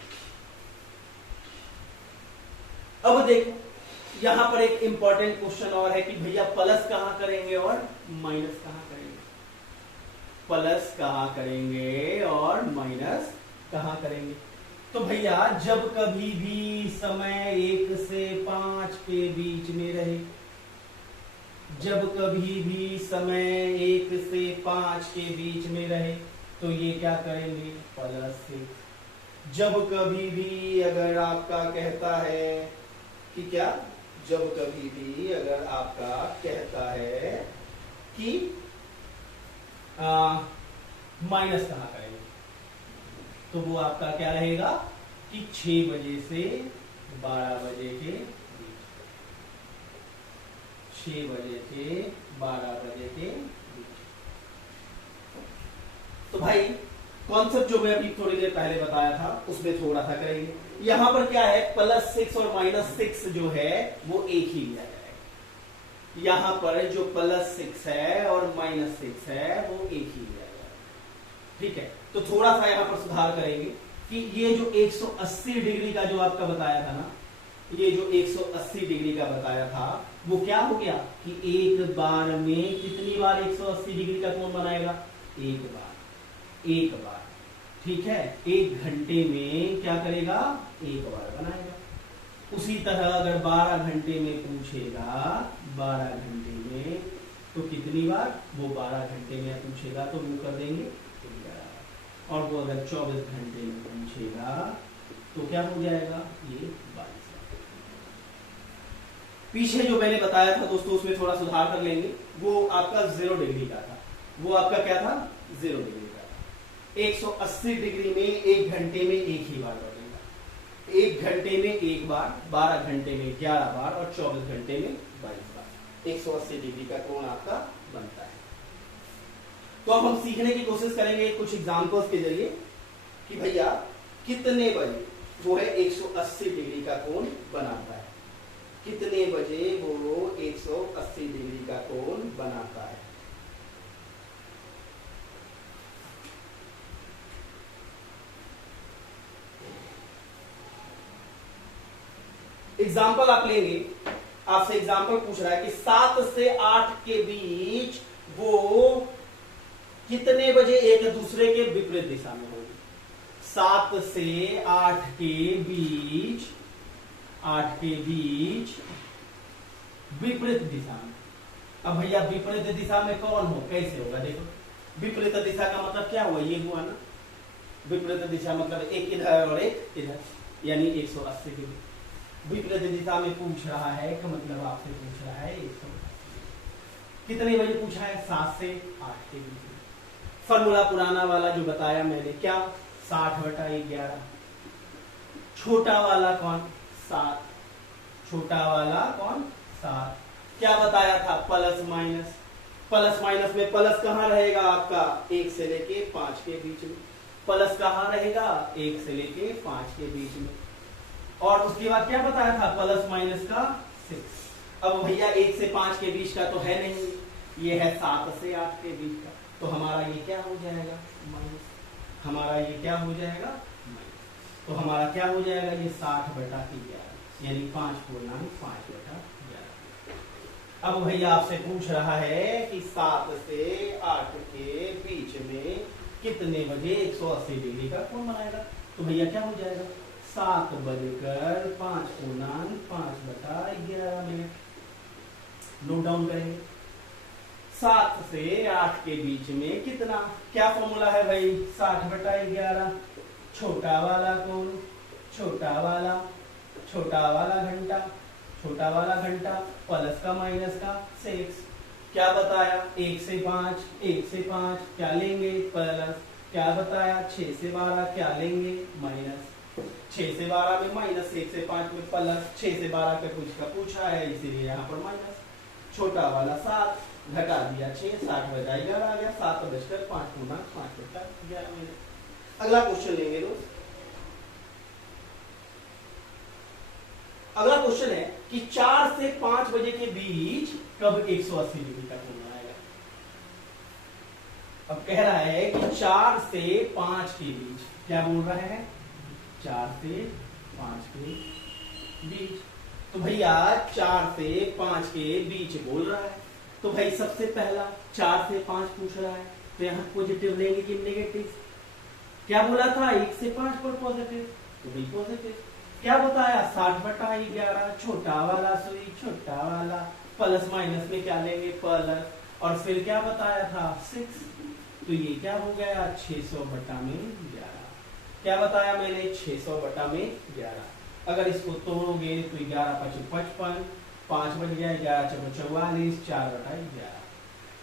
अब देखो यहां पर एक इंपॉर्टेंट क्वेश्चन और है कि भैया प्लस कहां करेंगे और माइनस कहां करेंगे। प्लस कहाँ करेंगे और माइनस कहाँ करेंगे। तो भैया जब कभी भी समय 1 से 5 के बीच में रहे, जब कभी भी समय 1 से 5 के बीच में रहे तो ये क्या करेंगे, +6। जब कभी भी अगर आपका कहता है कि क्या, जब कभी भी अगर आपका कहता है कि माइनस कहाँ करेंगे, तो वो आपका क्या रहेगा कि 6 बजे से 12 बजे के बीच, 6 बजे से 12 बजे के बीच। तो भाई कॉन्सेप्ट जो मैं अभी थोड़ी देर पहले बताया था उसमें थोड़ा सा करेंगे। यहां पर क्या है, +6 और -6 जो है वो एक ही लिया जाएगा। यहां पर जो +6 है और -6 है वो एक ही लिया जाएगा। ठीक है, तो थोड़ा सा यहां पर सुधार करेंगे कि ये जो 180 डिग्री का जो आपका बताया था ना, ये जो 180 डिग्री का बताया था वो क्या हो गया कि एक बार में कितनी बार 180 डिग्री का कोण बनाएगा, एक बार, एक बार। ठीक है, 1 घंटे में क्या करेगा, एक बार बनाएगा। उसी तरह अगर 12 घंटे में पूछेगा, 12 घंटे में तो कितनी बार, वो 12 घंटे में पूछेगा तो वो कर देंगे 11। और वो अगर 24 घंटे में पूछेगा तो क्या हो जाएगा, ये 22। पीछे जो मैंने बताया था दोस्तों उसमें थोड़ा सुधार कर लेंगे। वो आपका 0 डिग्री का था, वो आपका क्या था, 0 डिग्री का था। 180 डिग्री में 1 घंटे में एक ही बार बढ़ेगा, 1 घंटे में एक बार, 12 घंटे में 11 बार और 24 घंटे में 22 बार 180 डिग्री का कोण आपका बनता है। तो अब हम सीखने की कोशिश करेंगे कुछ एग्जाम्पल्स के जरिए कि भैया कितने बजे वो है 180 डिग्री का कोण बनाता है, कितने बजे वो 180 डिग्री का कोण बनाता है। एग्जाम्पल आप लेंगे, आपसे एग्जाम्पल पूछ रहा है कि 7 से 8 के बीच वो कितने बजे एक दूसरे के विपरीत दिशा में होगी। 7 से 8 के बीच, 8 के बीच विपरीत दिशा में। अब भैया विपरीत दिशा में कौन हो, कैसे होगा, देखो विपरीत दिशा का मतलब क्या हुआ, ये हुआ ना, विपरीत दिशा मतलब एक इधर और एक इधर, यानी 180 डिग्री। विपरीत दिशा में पूछ रहा है का मतलब आपसे पूछ रहा है 180। कितने बजे पूछा है, 7 से 8 के बीच में। फॉर्मूला पुराना वाला जो बताया मैंने, क्या 60/11। छोटा वाला कौन, 7, छोटा वाला कौन, 7। क्या बताया था, प्लस माइनस। प्लस माइनस में प्लस कहाँ रहेगा आपका, 1 से लेके 5 के बीच में। प्लस कहाँ रहेगा, 1 से लेके 5 के बीच में। और उसके बाद क्या बताया था, प्लस माइनस का 6। अब भैया 1 से 5 के बीच का तो है नहीं, ये है 7 से 8 के बीच का, तो हमारा ये क्या हो जाएगा, माइनस। हमारा ये क्या हो जाएगा, माइनस। तो हमारा क्या हो जाएगा, ये 60/11, यानी 5/5/11। अब भैया आपसे पूछ रहा है कि 7 से 8 के बीच में कितने बजे 180 डिग्री का कोण बनाएगा। तो भैया क्या हो जाएगा, 7:05/5 नोट डाउन करेंगे। 7 से 8 के बीच में कितना, क्या फॉर्मूला है भाई, 60/11। छोटा वाला कोण, छोटा वाला, छोटा वाला घंटा, छोटा वाला घंटा, प्लस का माइनस का 6। क्या बताया, 1 से 5, 1 से 5 क्या लेंगे, प्लस। क्या बताया, 6 से 12 क्या लेंगे, माइनस। 6 से 12 में माइनस, 1 से 5 में प्लस। 6 से 12 का कुछ का पूछा है इसीलिए यहाँ पर माइनस। छोटा वाला 7, घटा दिया 6, 60/11 आ गया। 7:05/5 अगला क्वेश्चन लेंगे दोस्त। अगला क्वेश्चन है कि 4 से 5 बजे के बीच कब 180 डिग्री का कोण बनाएगा। अब कह रहा है कि 4 से 5 के बीच, क्या बोल रहा है, 4 से 5 के बीच। तो भैया 4 से 5 के बीच बोल रहा है, तो भाई सबसे पहला 4 से 5 पूछ रहा है, तो यहाँ पॉजिटिव लेंगे कि नेगेटिव? क्या बोला था 1 से 5 पर पॉजिटिव, तो भाई पॉजिटिव। क्या बताया 60/11, छोटा वाला सुई, छोटा वाला, प्लस माइनस में क्या लेंगे प्लस, और फिर क्या बताया था 6, तो ये क्या हो गया 600/11। क्या बताया मैंने 600/11। अगर इसको तोड़ोगे तो 11×5 = 55, 5 बज गया, 11×4 = 44, 4/11।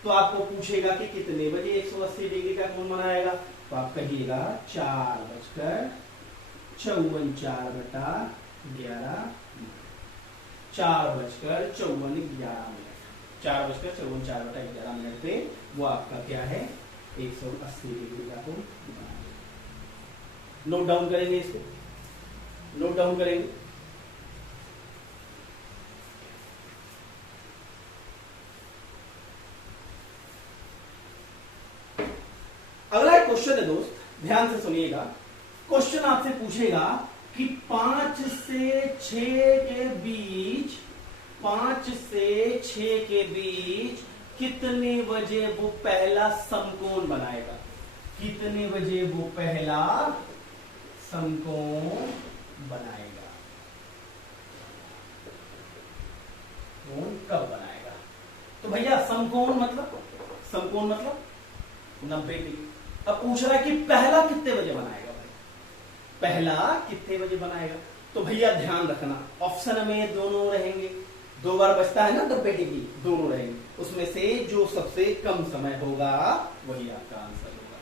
तो आपको पूछेगा कि कितने बजे 180 डिग्री का कोण बनाएगा, तो आप कहिएगा 4:54, 4/11, 4:54 पे वो आपका क्या है 180 डिग्री का कोण बनाएगा। नोट डाउन करेंगे, इसको नोट डाउन करेंगे। अगला एक क्वेश्चन है दोस्त, ध्यान से सुनिएगा। क्वेश्चन आपसे पूछेगा कि 5 से 6 के बीच, 5 से 6 के बीच कितने बजे वो पहला समकोण बनाएगा, कितने बजे वो पहला समकोण बनाएगा, कोण कब बनाएगा। तो भैया समकोण मतलब 90 डिग्री। अब पूछ रहा है कि पहला कितने बजे बनाएगा भाई, पहला कितने बजे बनाएगा। तो भैया ध्यान रखना, ऑप्शन में दोनों रहेंगे, 2 बार बचता है ना 90 डिग्री, दोनों रहेंगे, उसमें से जो सबसे कम समय होगा वही आपका आंसर होगा।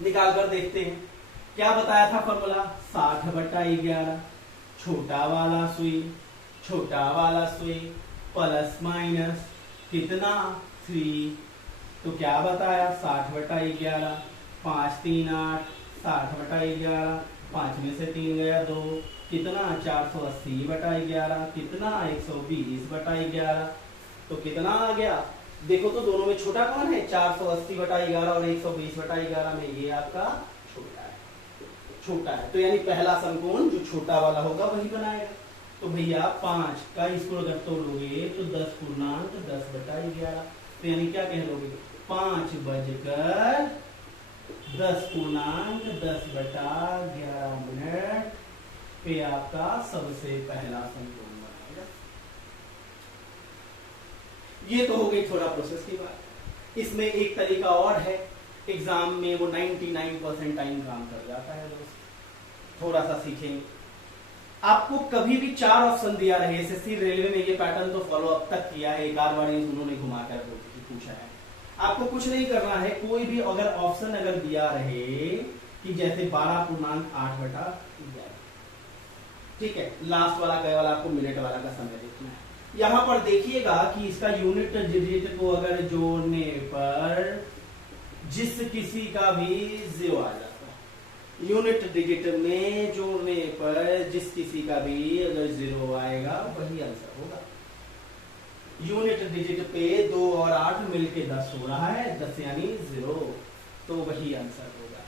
निकाल कर देखते हैं। क्या बताया था फॉर्मूला 60/11, छोटा वाला सुई प्लस माइनस कितना 3, तो क्या बताया 60/11, 5 3 8, 60/11, 5 में से 3 गया 2, कितना 480/11, कितना 120/11, तो कितना आ गया। देखो तो दोनों में छोटा कौन है, 480/11 और 120/11 में ये आपका छोटा है। तो यानी पहला समकोण जो छोटा वाला होगा वही बनाएगा। तो भैया 5 का इसको अगर तोड़ोगे तो 10×10/11, तो यानी क्या कह लोगे 5/10×10/11 पे आपका सबसे पहला समकोण बनेगा। ये तो हो गई थोड़ा प्रोसेस की बात। इसमें एक तरीका और है, एग्जाम में वो 99% टाइम काम कर जाता है दोस्त, थोड़ा सा सीखेंगे। आपको कभी भी 4 ऑप्शन दिया रहे, एसएससी रेलवे में ये पैटर्न तो फॉलो अब तक किया है, एक आध बार उन्होंने घुमाकर पूछा है। आपको कुछ नहीं करना है, कोई भी अगर ऑप्शन अगर दिया रहे कि जैसे 12.8/11, ठीक है, लास्ट वाला गए वाला आपको मिनट वाला का समय देखना है। यहां पर देखिएगा कि इसका यूनिट डिजिट को अगर जोड़ने पर जिस किसी का भी 0 आ जाता है, यूनिट डिजिट में जोड़ने पर जिस किसी का भी अगर 0 आएगा वही आंसर होगा। यूनिट डिजिट पे 2 और 8 मिलके 10 हो रहा है, 10 यानी 0, तो वही आंसर होगा।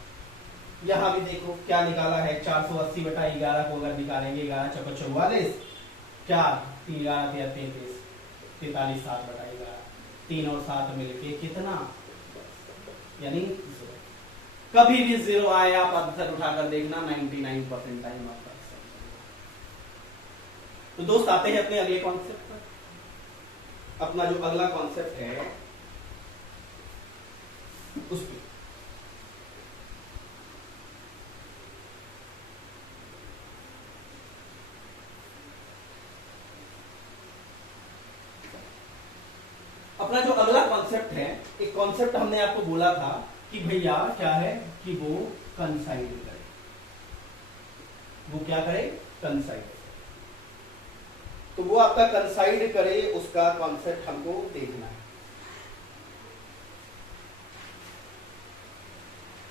यहां भी देखो क्या निकाला है, 480/11 को अगर निकालेंगे 11×4 = 44, 4 3 11 33, 43 7/11, 3 और 7 मिलके कितना, यानी 0। कभी भी 0 आए आप आंसर उठाकर देखना, 99% टाइम आपका। तो दोस्त आते हैं अपने अगले कॉन्सेप्ट पर। अपना जो अगला कॉन्सेप्ट है उस पर अपना जो अगला कॉन्सेप्ट है, एक कॉन्सेप्ट हमने आपको बोला था कि भैया क्या है कि वो कंसाइड करे, वो क्या करे कंसाइड। तो वो आपका कंसाइड करे उसका कॉन्सेप्ट हमको देखना है।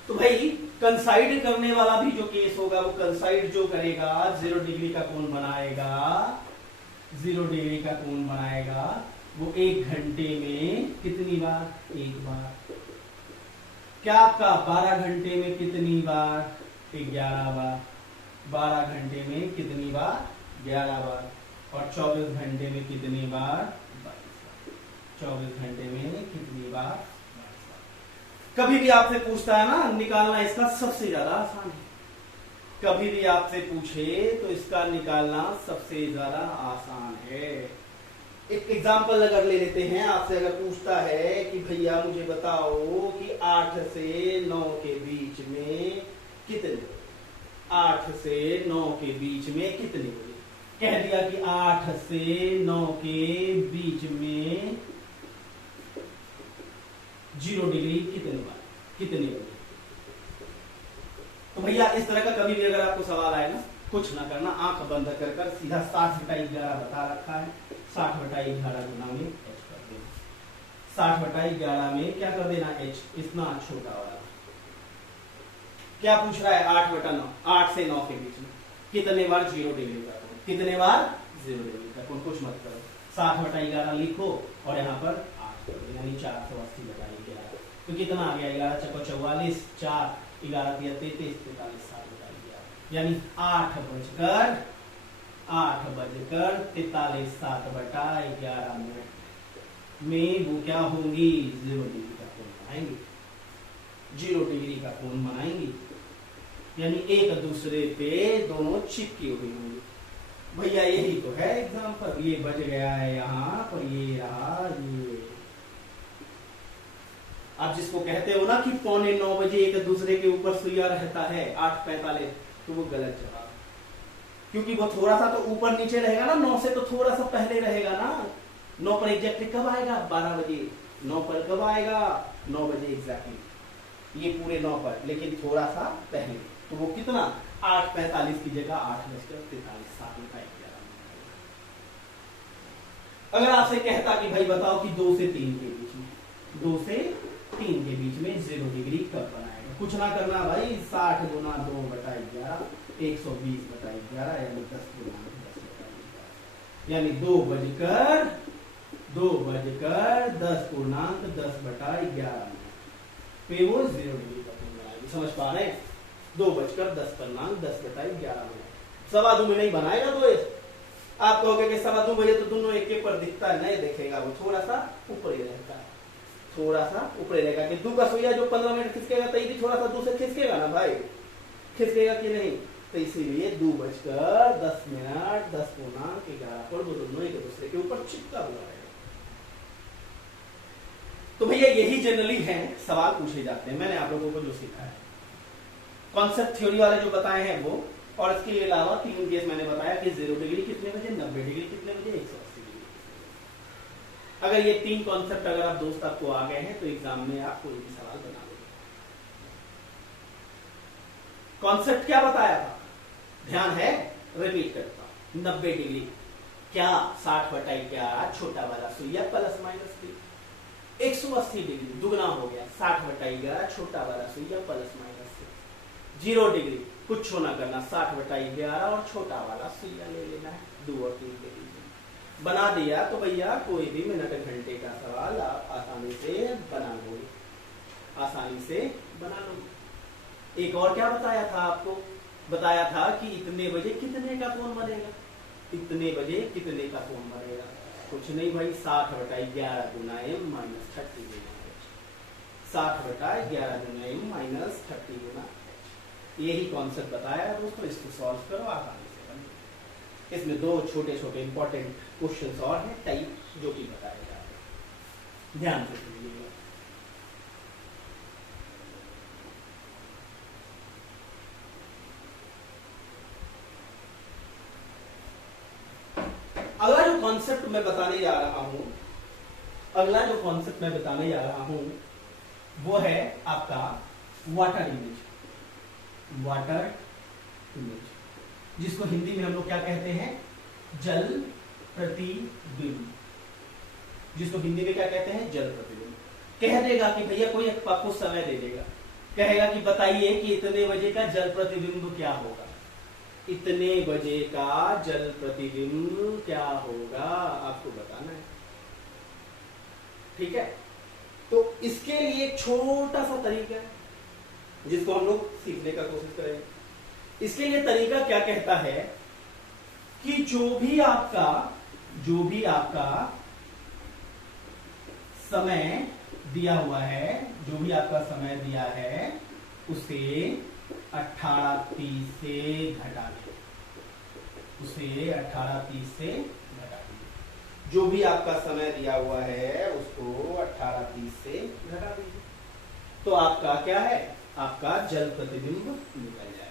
तो भाई कंसाइड करने वाला भी जो केस होगा, वो कंसाइड जो करेगा 0 डिग्री का कोण बनाएगा, 0 डिग्री का कोण बनाएगा, वो 1 घंटे में कितनी बार, 1 बार। क्या आपका 12 घंटे में कितनी बार, 11 बार। 12 घंटे में कितनी बार, 11 बार। और 24 घंटे में कितनी बार, 22 बार। 24 घंटे में कितनी बार, 22 बार। कभी भी आपसे पूछता है ना, निकालना इसका सबसे ज्यादा आसान है। कभी भी आपसे पूछे तो इसका निकालना सबसे ज्यादा आसान है। एक एग्जांपल अगर ले लेते हैं, आपसे अगर पूछता है कि भैया मुझे बताओ कि 8 से 9 के बीच में कितने, 8 से 9 के बीच में कितने बजे, कह दिया कि 8 से 9 के बीच में 0 डिग्री कितने बजे। तो भैया इस तरह का कभी भी अगर आपको सवाल आए ना, कुछ ना करना, आंख बंद कर कर सीधा 60/11 बता रखा है, 60/11 गुना में h कर देना। 60/11 में क्या कर देना, h, इतना छोटा वाला। क्या पूछ रहा है, 8/9, 8 से 9 के बीच में कितने बार 0 डिग्री का कोण, कितने बार 0 डिग्री का कोण, कुछ मत करो, 60/11 लिखो और यहाँ पर 8 कर दो, यानी 480/11। तो कितना आ गया, 11 चक्को 44, 4 11 दिया 33, 43 7/11, यानी 8 बजकर 43 7/11 मिनट में वो क्या होंगी, 0 डिग्री का कोण बनाएंगे, 0 डिग्री का कोण बनाएंगे, यानी एक दूसरे पे दोनों चिपकी हुई होंगी। भैया यही तो है एग्जाम्पल, ये बच गया है यहाँ पर, ये रहा ये। आप जिसको कहते हो ना कि 8:45 बजे एक दूसरे के ऊपर सुइया रहता है 8:45, तो वो गलत जवाब, क्योंकि वो थोड़ा सा तो ऊपर नीचे रहेगा ना, 9 से तो थोड़ा सा पहले रहेगा ना। 9 पर एग्जैक्टली कब आएगा, 12 बजे। 9 पर कब आएगा, 9 बजे एग्जैक्टली, ये पूरे 9 पर, लेकिन थोड़ा सा पहले, तो वो कितना, 8:45 की जगह 8:43 7/11। अगर आपसे कहता कि भाई बताओ कि 2 से 3 के बीच में, 2 से 3 के बीच में 0 डिग्री कब बनाएगा, कुछ ना करना भाई, 60 गुना 2/11, 120/11, यानी 10 गुना 10/11, यानी 2 बजकर 10:10/11 पे वो 0 डिग्री का कोण बनाएगी। समझ पा रहे हैं, 2:10/10/11 मिनट। 2:15 में नहीं बनाएगा तो आप कहोगे कि 2:15 बजे तो दोनों एक पर दिखता है, नहीं देखेगा, वो थोड़ा सा ऊपर ही रहता है, थोड़ा सा ऊपर रहेगा। कि 2 का सुइया जो 15 मिनट खिसकेगा, तो भी थोड़ा सा 2 से खिसकेगा ना भाई, खिसकेगा कि नहीं, तो इसीलिए 2:10 10:11 पर वो दोनों एक दूसरे के ऊपर चिपका हुआ है। तो भैया यही जनरली है सवाल पूछे जाते हैं। मैंने आप लोगों को जो सिखाया, कॉन्सेप्ट थ्योरी वाले जो बताए हैं वो, और इसके अलावा 3 केस मैंने बताया कि 0 डिग्री कितने बजे, 90 डिग्री कितने बजे, 180 डिग्री। अगर ये 3 कॉन्सेप्ट अगर आप दोस्त आपको आ गए हैं तो एग्जाम में आप कोई भी सवाल बना लोगे। कॉन्सेप्ट क्या बताया था, ध्यान है, रिपीट करता हूं। 90 डिग्री क्या, 60/11 छोटा वाला सुइया प्लस माइनस 3। 180 डिग्री दुगना हो गया, 60/11 छोटा वाला सुइया प्लस माइनस 6। 0 डिग्री कुछ ना करना, 60/11 और छोटा वाला सुइया ले लेना है, 2 और 3 के बीच में बना दिया। तो भैया कोई भी मिनट घंटे का सवाल आप आसानी से बना लोगे, आसानी से बना लोगे। एक और क्या बताया था आपको, बताया था कि इतने बजे कितने का कोण बनेगा, इतने बजे कितने का कोण बनेगा, कुछ नहीं भाई, 60/11 गुना m माइनस 30 गुना h, 60/11 गुना m माइनस 30 गुना h। यही कॉन्सेप्ट बताया दोस्तों, इसको सॉल्व करो आसानी से बनेगा। इसमें 2 छोटे छोटे इंपॉर्टेंट क्वेश्चंस और हैं टाइप, जो कि बताए जाते हैं, ध्यान से सुनिएगा। अगला जो कॉन्सेप्ट मैं बताने जा रहा हूं, अगला जो कॉन्सेप्ट मैं बताने जा रहा हूं वो है आपका वाटर इमेज। वाटर इमेज, जिसको हिंदी में हम लोग क्या कहते हैं, जल प्रतिबिंब। जिसको हिंदी में क्या कहते हैं, जल प्रतिबिंब। कह देगा कि भैया कोई आपको समय दे देगा, कहेगा कि बताइए कि इतने बजे का जल प्रतिबिंब क्या होगा, इतने बजे का जल प्रतिबिंब क्या होगा, आपको बताना है। ठीक है, तो इसके लिए एक छोटा सा तरीका है जिसको हम लोग सीखने का कोशिश करेंगे। इसके लिए तरीका क्या कहता है कि जो भी आपका समय दिया हुआ है, जो भी आपका समय दिया है उसे 18:30 से घटा दें, उसे 18:30 से घटा दीजिए। जो भी आपका समय दिया हुआ है उसको 18:30 से घटा दीजिए, तो आपका क्या है, आपका जल प्रतिबिंब निकल जाएगा,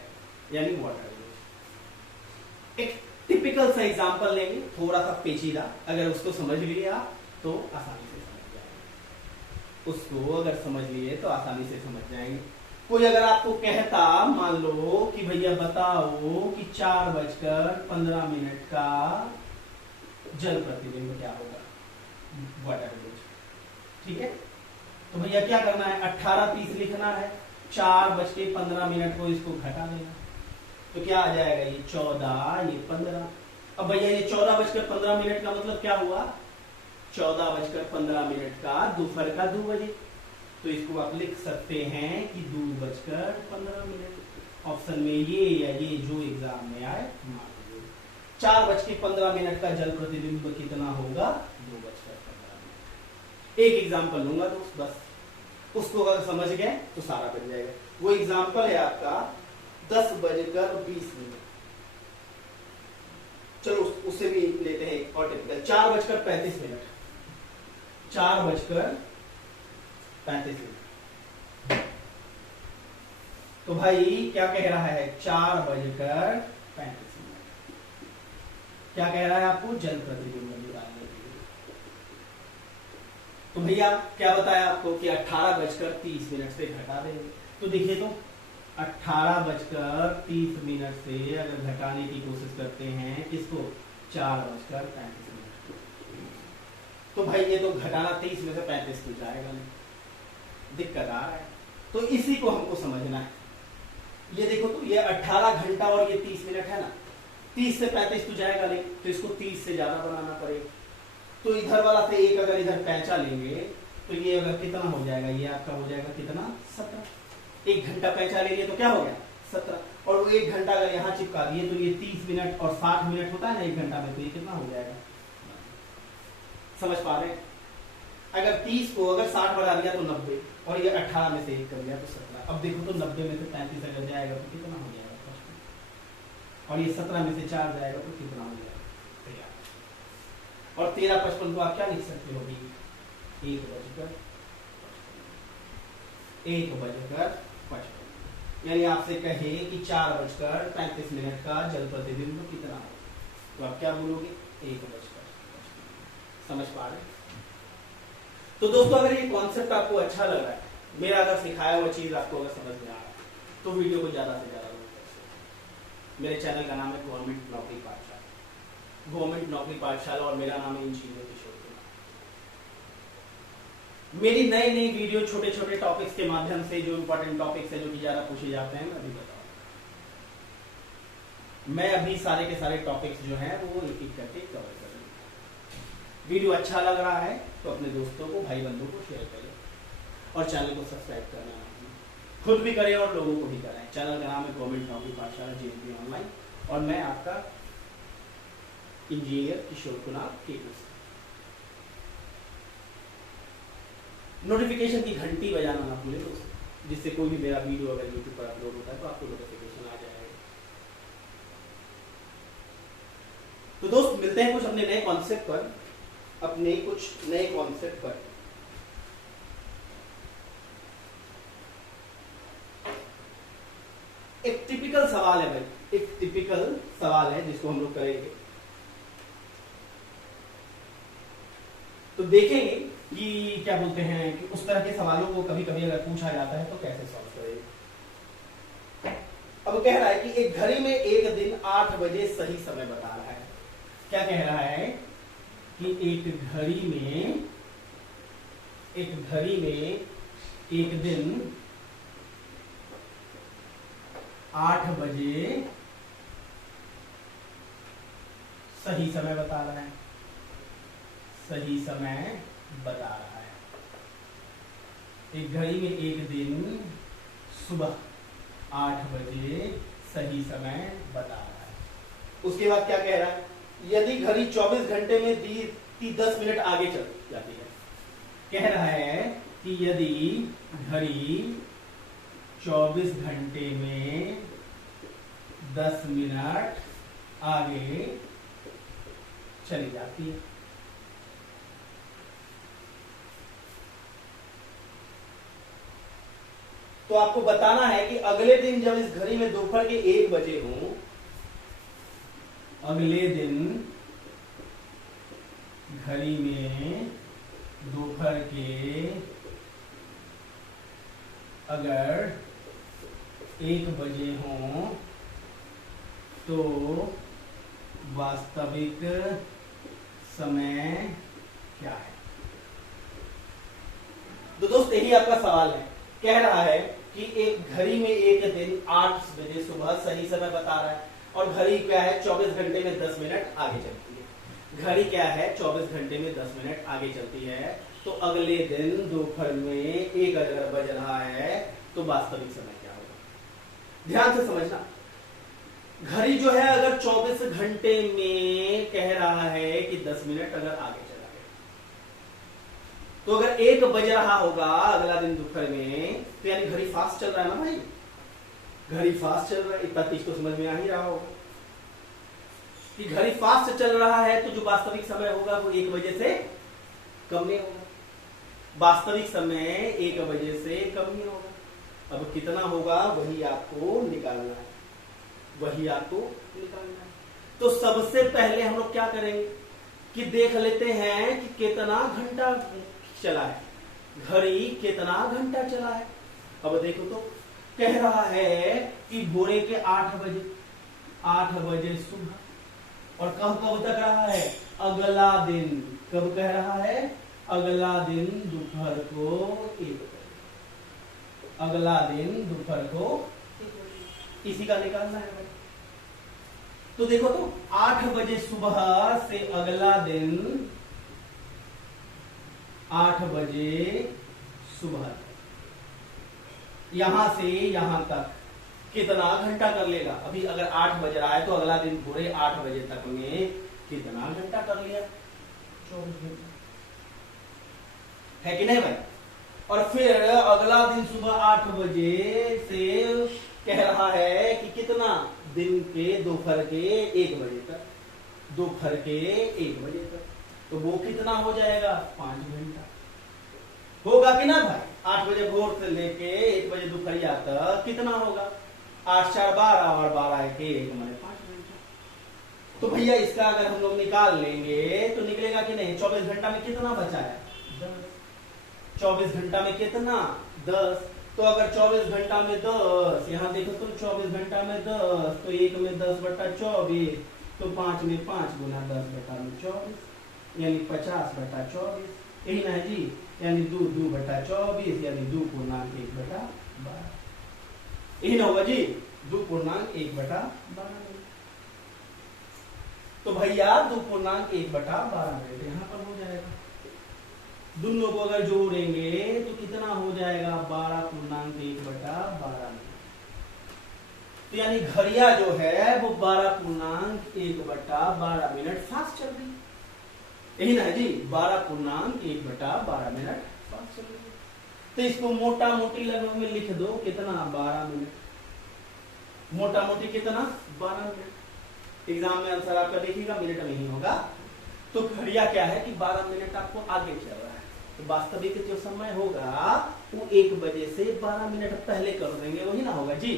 यानी वाटर इमेज। एक टिपिकल सा एग्जांपल लेंगे, थोड़ा सा पेचीदा, अगर उसको समझ लिए आप तो आसानी से समझ जाएंगे, उसको अगर समझ लिए तो आसानी से समझ जाएंगे। कोई अगर आपको कहता, मान लो कि भैया बताओ कि 4:15 का जल प्रतिबिंब क्या होगा, वाटर इमेज, ठीक है। तो भैया क्या करना है, 18:30 लिखना है, 4:15 को इसको घटा देना, तो क्या आ जाएगा, ये 14, ये 15। अब भैया ये 14:15 का मतलब क्या हुआ, 14:15 का दोपहर का 2 बजे, तो इसको आप लिख सकते हैं कि 2:15। ऑप्शन में ये या ये जो एग्जाम में आए मान लीजिए। 4:15 का जल प्रतिबिंब कितना होगा, 2:15। एक एग्जाम्पल लूंगा दोस्त, बस उसको अगर समझ गए तो सारा बन जाएगा। वो एग्जाम्पल है आपका 10:20। चलो उससे भी लेते हैं और टिपिकल 4:35। 4:35। तो भाई क्या कह रहा है, 4:35 क्या कह रहा है आपको, जल प्रतिबिंब निकालने के लिए। तो भैया क्या बताया आपको कि 18:30 से घटा देंगे, तो देखिए तो 18:30 से अगर घटाने की कोशिश करते हैं किसको, 4:35। तो भाई ये तो घटाना 30 में से 35 को जाएगा नहीं, दिक्कत आ रहा है। तो इसी को हमको समझना है। ये देखो तो ये 18 घंटा और ये 30 मिनट है ना, 30 से 35 तो जाएगा नहीं, तो इसको 30 से ज्यादा बनाना पड़ेगा। तो इधर वाला से एक अगर इधर पैंचा लेंगे तो ये अगर कितना हो जाएगा, ये आपका हो जाएगा कितना, 17। 1 घंटा पैंचा ले लिए तो क्या हो गया, 17। और वो 1 घंटा अगर यहाँ चिपका दिए तो ये 30 मिनट और 60 मिनट होता है ना 1 घंटा में, तो ये कितना हो जाएगा, समझ पा रहे हैं। अगर 30 को अगर 60 बढ़ा दिया तो 90, और ये 18 में से 1 कर दिया तो 17। अब देखो तो 90 में से 35 अगर जाएगा तो कितना हो जाएगा, और ये 17 में से 4 जाएगा तो कितना हो जाएगा, और 13:55 को आप क्या लिख सकते हो, 1:55। यानी आपसे कहे कि 4:35 का जल प्रतिबिंब कितना हो, तो आप क्या बोलोगे, 1:55। समझ पा रहे हैं। तो दोस्तों अगर ये कॉन्सेप्ट आपको अच्छा लग रहा है, मेरा अगर सिखाया हुआ चीज आपको अगर समझ में आ रहा है, तो वीडियो को ज्यादा से ज्यादा लोग कर सकते हैं। मेरे चैनल का नाम है गवर्नमेंट नौकरी पाठशाला, गवर्नमेंट नौकरी पाठशाला, और मेरा नाम है इंजीनियर किशोर कुमार। मेरी नई नई वीडियो छोटे छोटे टॉपिक्स के माध्यम से, जो इंपॉर्टेंट टॉपिक्स है जो कि ज्यादा पूछे जाते हैं, मैं अभी बताऊंगा। मैं अभी सारे के सारे टॉपिक्स जो हैं वो एक एक करके कवर करूंगा। वीडियो अच्छा लग रहा है तो अपने दोस्तों को, भाई बंधुओं को शेयर करें, और चैनल को सब्सक्राइब करना खुद भी करें और लोगों को भी कराएं। चैनल का नाम है गवर्नमेंट नौकरी पाठशाला JNP ऑनलाइन, और मैं आपका engineer Kishore Kumar KQ। Notification की घंटी बजाना ना भूलें दोस्तों, जिससे कोई भी मेरा वीडियो अगर यूट्यूब पर अपलोड होता है तो आपको नोटिफिकेशन आ जाएगा। तो दोस्त मिलते हैं कुछ अपने नए कॉन्सेप्ट पर, अपने कुछ नए कॉन्सेप्ट पर। एक टिपिकल सवाल है भाई, एक टिपिकल सवाल है जिसको हम लोग करेंगे। तो देखेंगे कि क्या बोलते हैं कि उस तरह के सवालों को कभी कभी अगर पूछा जाता है तो कैसे सॉल्व करेंगे। अब कह रहा है कि एक घड़ी में एक दिन 8 बजे सही समय बता रहा है। क्या कह रहा है कि एक घड़ी में एक दिन 8 बजे सही समय बता रहा है, सही समय बता रहा है। एक घड़ी में एक दिन सुबह 8 बजे सही समय बता रहा है। उसके बाद क्या कह रहा है, यदि घड़ी 24 घंटे में दी 10 मिनट आगे चल जाती है। कह रहा है कि यदि घड़ी 24 घंटे में 10 मिनट आगे चली जाती है। तो आपको बताना है कि अगले दिन जब इस घड़ी में दोपहर के 1 बजे हो, अगले दिन घड़ी में दोपहर के अगर 1 बजे हो तो वास्तविक समय क्या है। तो दोस्त यही आपका सवाल है। कह रहा है कि एक घड़ी में एक दिन 8 बजे सुबह सही समय बता रहा है और घड़ी क्या है 24 घंटे में 10 मिनट आगे चलती है। घड़ी क्या है 24 घंटे में 10 मिनट आगे चलती है। तो अगले दिन दोपहर में 1 अगर बज रहा है तो वास्तविक समय क्या होगा। ध्यान से समझना, घड़ी जो है अगर 24 घंटे में कह रहा है कि 10 मिनट अगर आगे चला गया, तो अगर 1 बज रहा होगा अगला दिन दोपहर में, तो यानी घड़ी फास्ट चल रहा है ना भाई, घड़ी फास्ट चल रहा है। इतना चीज तो समझ में आ ही रहा होगा कि घड़ी फास्ट चल रहा है तो जो वास्तविक समय होगा वो 1 बजे से कम नहीं होगा। वास्तविक समय 1 बजे से कम नहीं होगा। अब कितना होगा वही आपको निकालना है, वही आपको निकालना है। तो सबसे पहले हम लोग क्या करेंगे कि देख लेते हैं कि कितना घंटा चला है, घड़ी कितना घंटा चला है। अब देखो तो कह रहा है कि भोरे के 8 बजे सुबह, और कब तक रहा है अगला दिन, कब कह रहा है अगला दिन दोपहर को 1 बजे, अगला दिन दोपहर को 1 बजे, इसी का निकालना है भाई। तो देखो तो 8 बजे सुबह से अगला दिन 8 बजे सुबह यहां से यहां तक कितना घंटा कर लेगा। अभी अगर 8 बज रहा है तो अगला दिन पूरे 8 बजे तक में कितना घंटा कर लिया, 24 घंटा है कि नहीं भाई। और फिर अगला दिन सुबह 8 बजे से कह रहा है कि कितना दिन के दोपहर के 1 बजे तक, दोपहर के 1 बजे तक, तो वो कितना हो जाएगा 5 घंटा होगा कि ना भाई। 8 बजे भोर से लेके 1 बजे दोपहरिया तक कितना होगा 8 4 12 और 12 1 हमारे 5 घंटा। तो भैया इसका अगर हम लोग निकाल लेंगे तो निकलेगा कि नहीं। 24 घंटा में कितना बचा है 10, 24 घंटा में कितना 10। तो अगर 24 घंटा में 10, यहाँ देखो तो 24 घंटा में 10, तो 1 में 10 बटा 24, तो 5 में 5 गुना 10 बटा 24, यानी 50 बटा 24, यही ना है जी। यानी 2 बटा 24, यानी 2 पूर्णांक 1 बटा 12, यही ना होगा जी 2 पूर्णांक 1 बटा 12। तो भैया 2 पूर्णांक 1 बटा 12 मिनट यहाँ पर हो जाएगा। दोनों को अगर जोड़ेंगे तो कितना हो जाएगा 12 पूर्णांक 1 बटा 12 मिनट। तो यानी घड़िया जो है वो 12 पूर्णांक 1 बटा 12 मिनट फास्ट चल रही, यही ना है जी 12 पूर्णांक 1 बटा 12 मिनट फास्ट चल रही। तो इसको मोटा मोटी लगभग में लिख दो कितना 12 मिनट, मोटा मोटी कितना 12 मिनट। एग्जाम में आंसर आपका देखिएगा मिनट में ही होगा। तो घड़िया क्या है कि 12 मिनट आपको आगे चल रहा है। तो वास्तविक जो समय होगा वो 1 बजे से 12 मिनट पहले कर देंगे, वही ना होगा जी।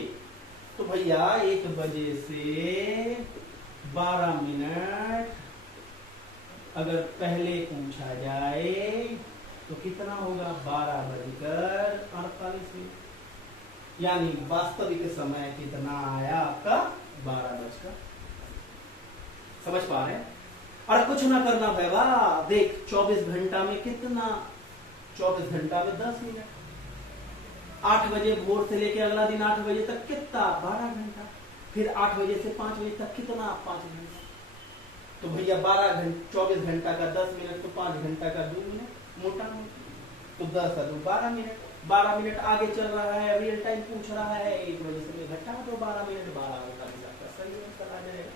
तो भैया 1 बजे से 12 मिनट अगर पहले पूछा जाए तो कितना होगा 12 बजकर 48 मिनट, यानी वास्तविक समय कितना आया आपका 12 बजकर। समझ पा रहे हैं। और कुछ ना करना भैया, देख 24 घंटा में कितना, 24 घंटा में 10 मिनट। 8 बजे भोर से लेके अगला दिन 8 बजे तक कितना 12 घंटा, फिर 8 बजे से 5 बजे तक कितना 5 घंटा। तो भैया 24 घंटा का 10 मिनट, तो 5 घंटा का 2 मिनट मोटा मोटा, तो 10 और 2 12 मिनट। 12 मिनट आगे चल रहा है, रियल टाइम पूछ रहा है, 1 बजे से घटा दो 12 मिनट, 12 घंटा सही आंसर आ जाएगा।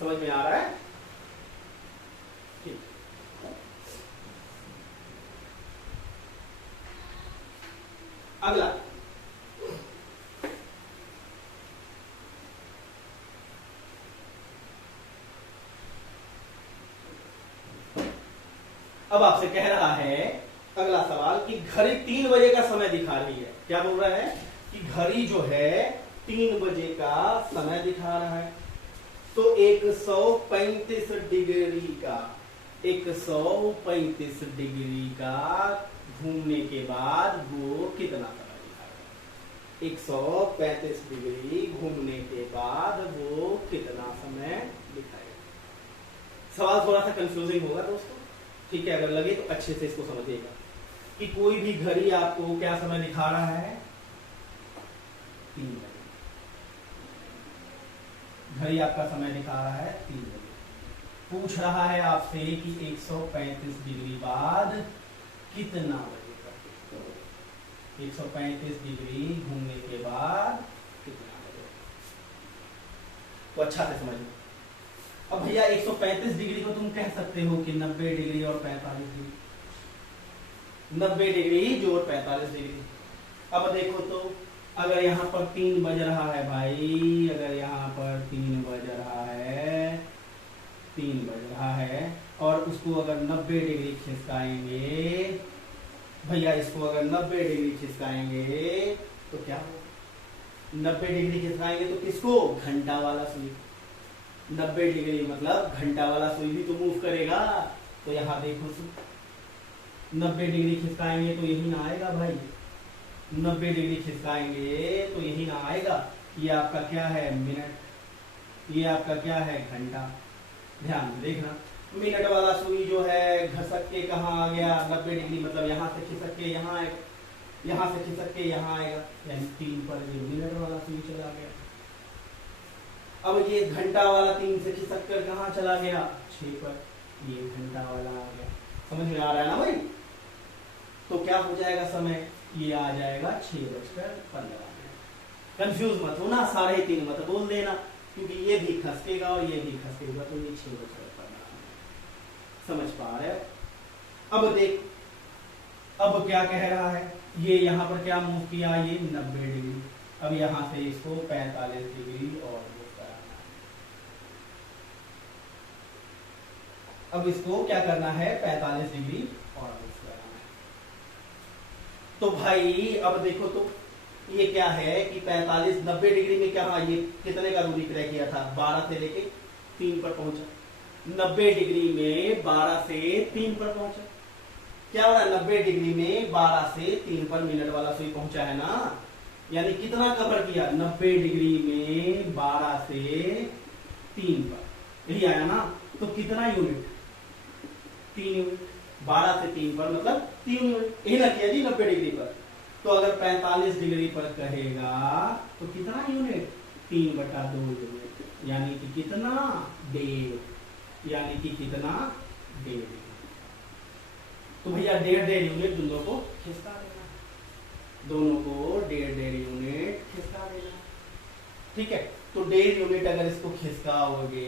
समझ में आ रहा है। ठीक, अगला, अब आपसे कह रहा है अगला सवाल कि घड़ी 3 बजे का समय दिखा रही है। क्या बोल रहा है कि घड़ी जो है 3 बजे का समय दिखा रहा है। तो 135 डिग्री का 135 डिग्री का घूमने के बाद वो कितना समय दिखाएगा? 135 डिग्री घूमने के बाद वो कितना समय दिखाएगा? सवाल थोड़ा सा कंफ्यूजिंग होगा दोस्तों, ठीक है? अगर लगे तो अच्छे से इसको समझिएगा कि कोई भी घड़ी आपको क्या समय दिखा रहा है? 3 बजे। घड़ी आपका समय दिखा रहा है 3 बजे। पूछ रहा है आपसे कि 135 डिग्री बाद कितना बजे तक? 135 डिग्री घूमने के बाद कितना बजे? तो अच्छा से समझ लो। अब भैया 135 डिग्री को तुम कह सकते हो कि 90 डिग्री और 45 डिग्री, 90 डिग्री जोड़ 45 डिग्री। अब देखो तो अगर यहाँ पर 3 बज रहा है भाई, अगर यहाँ पर 3 बज रहा है, 3 बज रहा है और उसको अगर 90 डिग्री खिसकाएंगे भैया, इसको अगर 90 डिग्री खिसकाएंगे तो क्या हो? 90 डिग्री खिसकाएंगे तो किसको? घंटा वाला सुई। 90 डिग्री मतलब घंटा वाला सुई भी तो मूव करेगा। तो यहाँ देखो 90 डिग्री खिसकाएंगे तो यही ना आएगा भाई, 90 डिग्री खिसकाएंगे तो यही ना आएगा। ये आपका क्या है? मिनट। ये आपका क्या है? घंटा। ध्यान में देखना, मिनट वाला सुई जो है घसक के कहाँ आ गया? 90 डिग्री मतलब यहाँ से खिसक के यहाँ आएगा, यहाँ से खिसक के यहाँ आएगा, यानी 3 पर ये मिनट वाला सुई चला गया। अब ये घंटा वाला 3 से खिसक कर कहाँ चला गया? 6 पर, ये घंटा वाला आ गया। समझ में आ रहा है ना भाई? तो क्या हो जाएगा समय? ये आ जाएगा 6:15। कंफ्यूज मत होना, 3:30 मत बोल देना, क्योंकि ये भी खसकेगा और ये भी खसकेगा, तो ये 6:15। समझ पा रहे? अब देख, अब क्या कह रहा है? ये यहाँ पर क्या मूव किया? ये 90 डिग्री। अब यहाँ से इसको 45 डिग्री और मूव कराना है। अब इसको क्या करना है? 45 डिग्री और मूव कराना है। तो भाई अब देखो तो ये क्या है कि 45 90 डिग्री में क्या? ये कितने का दूरी तय किया था? 12 से लेके 3 पर पहुंचा। 90 डिग्री में 12 से 3 पर पहुंचा। क्या हो रहा है? 90 डिग्री में 12 से 3 पर मिनट वाला सुई पहुंचा है ना, यानी कितना कवर किया? 90 डिग्री में 12 से 3 पर, यही आया ना। तो कितना यूनिट? 3 यूनिट। 12 से 3 पर मतलब 3 यूनिट, यही ना किया जी 90 डिग्री पर। तो अगर 45 डिग्री पर कहेगा तो कितना यूनिट? 3/2 यूनिट, यानी कि कितना? 1.5, यानी कि कितना? 1.5। तो भैया 1.5 यूनिट दोनों को खिसका देना, दोनों को 1.5 यूनिट खिसका देना। ठीक है, तो 1.5 यूनिट अगर इसको खिसकाओगे,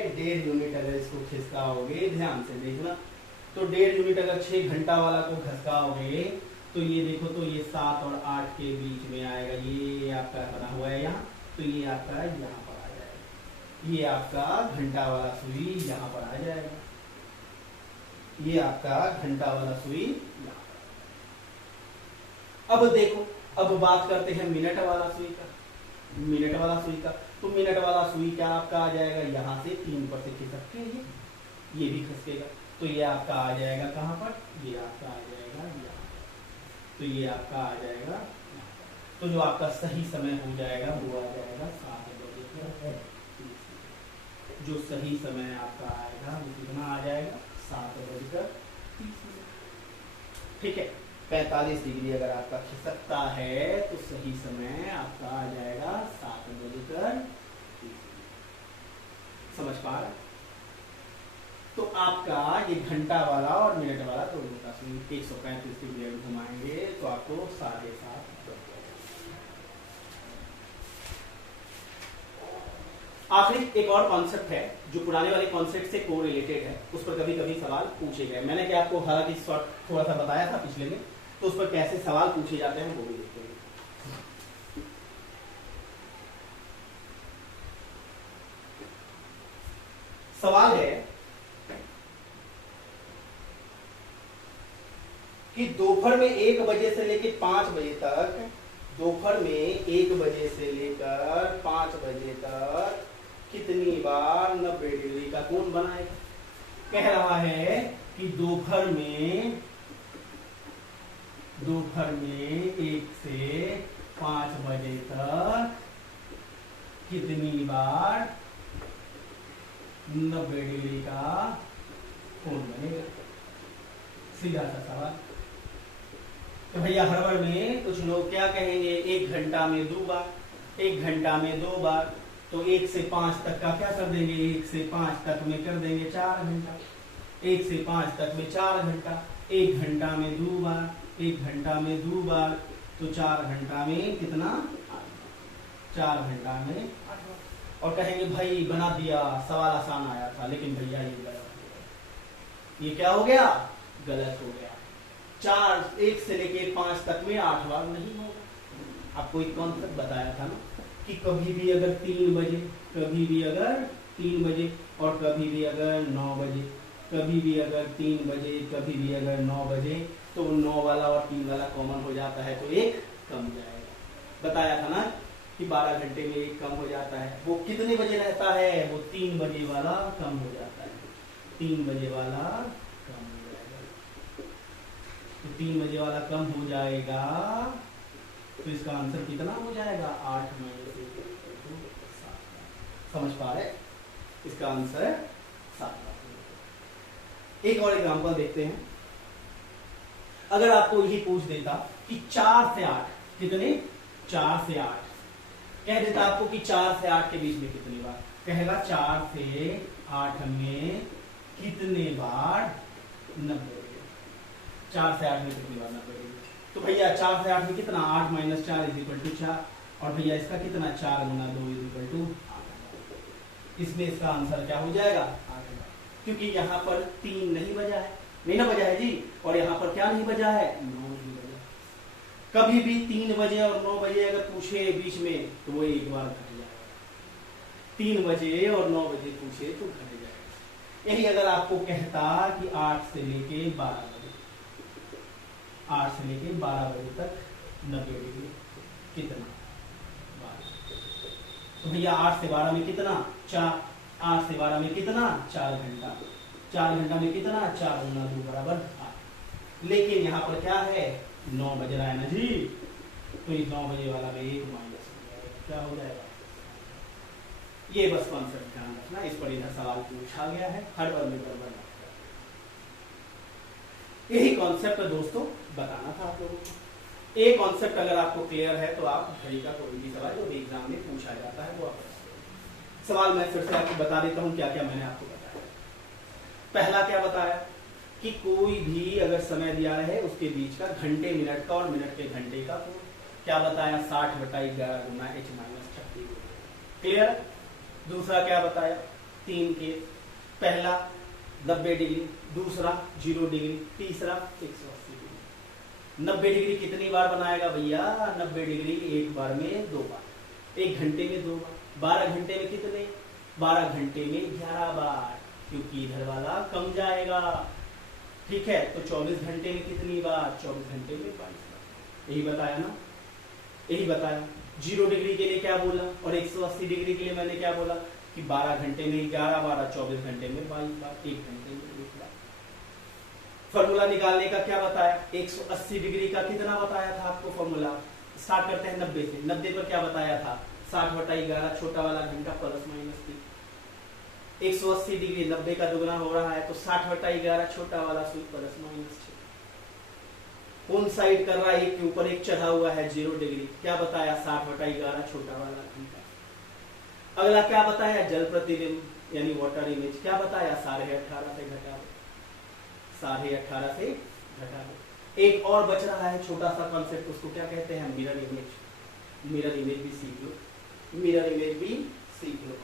1.5 यूनिट अगर इसको खिसकाओगे, ध्यान से देखना, तो 1.5 यूनिट अगर 6 घंटा वाला को खिसकाओगे तो ये देखो तो ये 7 और 8 के बीच में आएगा। ये आपका बना हुआ है यहाँ, तो ये आपका यहाँ पर आ जाएगा। ये आपका घंटा वाला सुई यहाँ पर आ जाएगा। ये आपका घंटा वाला सुई यहाँ पर। अब देखो, अब बात करते हैं मिनट वाला सुई का। मिनट वाला सुई का, तो मिनट वाला सुई क्या आपका आ जाएगा? यहाँ से 3 पर से खिसक के ये भी खसकेगा, तो ये आपका आ जाएगा कहाँ पर? ये आपका आ जाएगा यहाँ। तो ये आपका आ जाएगा, तो जो आपका सही समय हो जाएगा वो आ जाएगा 7 बजे। जो सही समय आपका आएगा वो कितना आ जाएगा? 7:30। ठीक है, 45 डिग्री अगर आपका खिसकता है तो सही समय आपका आ जाएगा 7:30। समझ पा रहे? तो आपका ये घंटा वाला और मिनट वाला दोनों का 135 डिग्री घुमाएंगे तो आपको 7:30। आखिरी एक और कॉन्सेप्ट है जो पुराने वाले कॉन्सेप्ट से कोरिलेटेड है, उस पर कभी कभी सवाल पूछे गए। मैंने क्या आपको हालांकि शॉर्ट थोड़ा सा बताया था पिछले में तो उस पर कैसे सवाल पूछे जाते हैं वो भी देखेंगे। सवाल है कि दोपहर में 1 बजे से लेकर 5 बजे तक, दोपहर में 1 बजे से लेकर 5 बजे तक कितनी बार 90 डिग्री का कोण बनाएगा। कह रहा है कि दोपहर में 1 से 5 बजे तक कितनी बार 90 डिग्री का कोण बनेगा। सीधा सा सवाल। तो भैया हड़बड़ में कुछ लोग क्या कहेंगे, 1 घंटा में 2 बार, 1 घंटा में 2 बार, तो 1 से 5 तक का क्या कर देंगे, 1 से 5 तक में कर देंगे 4 घंटा, 1 से 5 तक में 4 घंटा, 1 घंटा में 2 बार, 1 घंटा में 2 बार, तो 4 घंटा में कितना, 4 घंटा में 8 बार। और कहेंगे भाई बना दिया, सवाल आसान आया था, लेकिन भैया ये गलत हो गया। ये क्या हो गया, गलत हो गया। 1 से लेके 5 तक में 8 बार नहीं होगा। आपको एक कॉन्सेप्ट बताया था ना कि कभी भी अगर 3 बजे, कभी भी अगर 3 बजे, और कभी भी अगर 9 बजे, कभी भी अगर 3 बजे, कभी भी अगर 9 बजे, तो 9 वाला और 3 वाला कॉमन हो जाता है तो 1 कम जाएगा। बताया था ना कि 12 घंटे में 1 कम हो जाता है। वो कितने बजे रहता है, वो 3 बजे वाला कम हो जाता है, 3 बजे वाला कम हो जाएगा। तो 3 बजे वाला कम हो जाएगा, तो इसका आंसर कितना हो जाएगा, 8 - 1 = 7। समझ पा रहे, इसका आंसर 7। एक और एग्जांपल देखते हैं। अगर आपको यही पूछ देता कि 4 से 8 कितने, 4 से 8 कह देता आपको कि 4 से 8 के बीच में कितनी बार, कहेगा 4 से 8 में कितने बार 90 डिग्री, 4 से 8 में कितनी बार 90 डिग्री। तो भैया 4 से 8 में कितना, 8 - 4 = 4, और भैया इसका कितना, 4 × 2 = 8। इसमें इसका आंसर क्या हो जाएगा, 8 बार, क्योंकि यहाँ पर 3 नहीं बजा है, नहीं ना बजा है जी, और यहाँ पर क्या नहीं बजा है, 9 नहीं बजा। कभी भी 3 बजे और 9 बजे अगर पूछे बीच में तो वो 1 बार घट जाएगा। 3 बजे और 9 बजे पूछे तो घट जाएगा। यही अगर आपको कहता कि 8 से लेके 12 बजे, 8 से लेके 12 बजे तक 90 डिग्री कितना, 12। तो भैया 8 से 12 में कितना, 4, 8 से 12 में कितना, 4 घंटा, 4 घंटा में कितना, 4 × 2 = 8। लेकिन यहाँ पर क्या है, 9 बज रहा है ना जी, तो इस 9 बजे वाला में 1 माइनस हो जाएगा, क्या हो जाएगा। ये बस कॉन्सेप्ट ध्यान रखना, इस पर इधर सवाल पूछा गया है, हर बार में गड़बड़ ना करें। यही कॉन्सेप्ट दोस्तों बताना था आप लोगों को। एक कॉन्सेप्ट अगर आपको क्लियर है तो आप घड़ी का कोई भी सवाल जो भी एग्जाम में पूछा जाता है वो आप सवाल मैं फिर से आपको बता देता हूँ क्या क्या मैंने आपको बताया। पहला क्या बताया कि कोई भी अगर समय दिया रहे उसके बीच का घंटे मिनट का और मिनट के घंटे का कोण, क्या बताया, 60/11 × h - 36। क्लियर। दूसरा क्या बताया, 3 केस, पहला 90 डिग्री, दूसरा 0 डिग्री, तीसरा 180 डिग्री। 90 डिग्री कितनी बार बनाएगा भैया, 90 डिग्री एक बार में 2 बार, 1 घंटे में 2 बार। 12 घंटे में कितने, 12 घंटे में 11 बार, क्योंकि इधर वाला कम जाएगा। ठीक है, तो 24 घंटे में कितनी बार, 24 घंटे में 22 बार। यही बताया ना, यही बताया। 0 डिग्री के लिए क्या बोला और 180 डिग्री के लिए मैंने क्या बोला कि 12 घंटे में 11 बार, 24 घंटे में 22 बार, 1 घंटे में 1 बार। फॉर्मूला निकालने का क्या बताया, 180 डिग्री का कितना बताया था आपको फॉर्मूला। स्टार्ट करते हैं 90 से। 90 पर क्या बताया था, 60/11 छोटा वाला घंटा +- 180 डिग्री 90 का दुगना हो रहा है, तो 60/11 छोटा वाला सूत्र +- कौन साइड कर रहा है, एक के ऊपर एक चढ़ा हुआ है 0 डिग्री। क्या बताया, 60/11 छोटा वाला घंटा। अगला क्या बताया, जल प्रतिबिंब यानी वाटर इमेज। क्या बताया, 18.5 से घटा दो, 18.5 से घटा दो। एक और बच रहा है छोटा सा कॉन्सेप्ट, उसको क्या कहते हैं, मिरर इमेज। मिरर इमेज भी सीख लो, मिरर इमेज भी सीख लो।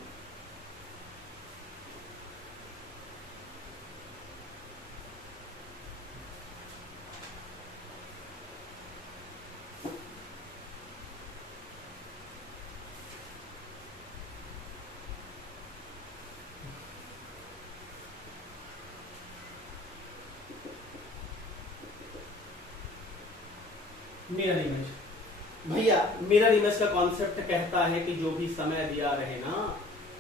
Mirror image. भैया मिरर इमेज का कॉन्सेप्ट कहता है कि जो भी समय दिया रहे ना,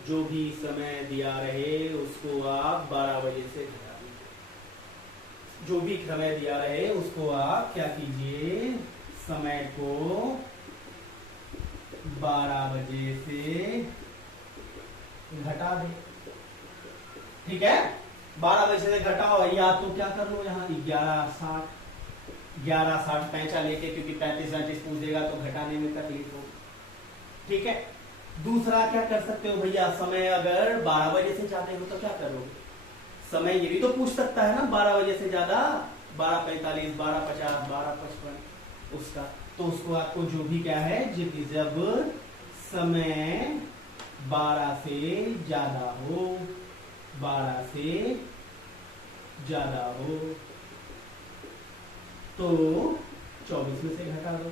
जो भी समय दिया रहे उसको आप 12 बजे से घटा दीजिए। जो भी समय दिया रहे उसको आप क्या कीजिए, समय को 12 बजे से घटा दें। ठीक है, 12 बजे से घटाओ, या तो क्या कर लो यहाँ 11:60 पैंचा लेके, क्योंकि 35-35 पूछ देगा तो घटाने में तकलीफ हो। ठीक है, दूसरा क्या कर सकते हो भैया, समय अगर 12 बजे से ज्यादा हो तो क्या करोगे, समय ये भी तो पूछ सकता है ना 12 बजे से ज्यादा, 12:45, 12:50, 12:55 उसका, तो उसको आपको जो भी क्या है, जब समय 12 से ज्यादा हो, 12 से ज्यादा हो तो 24 में से घटा दो,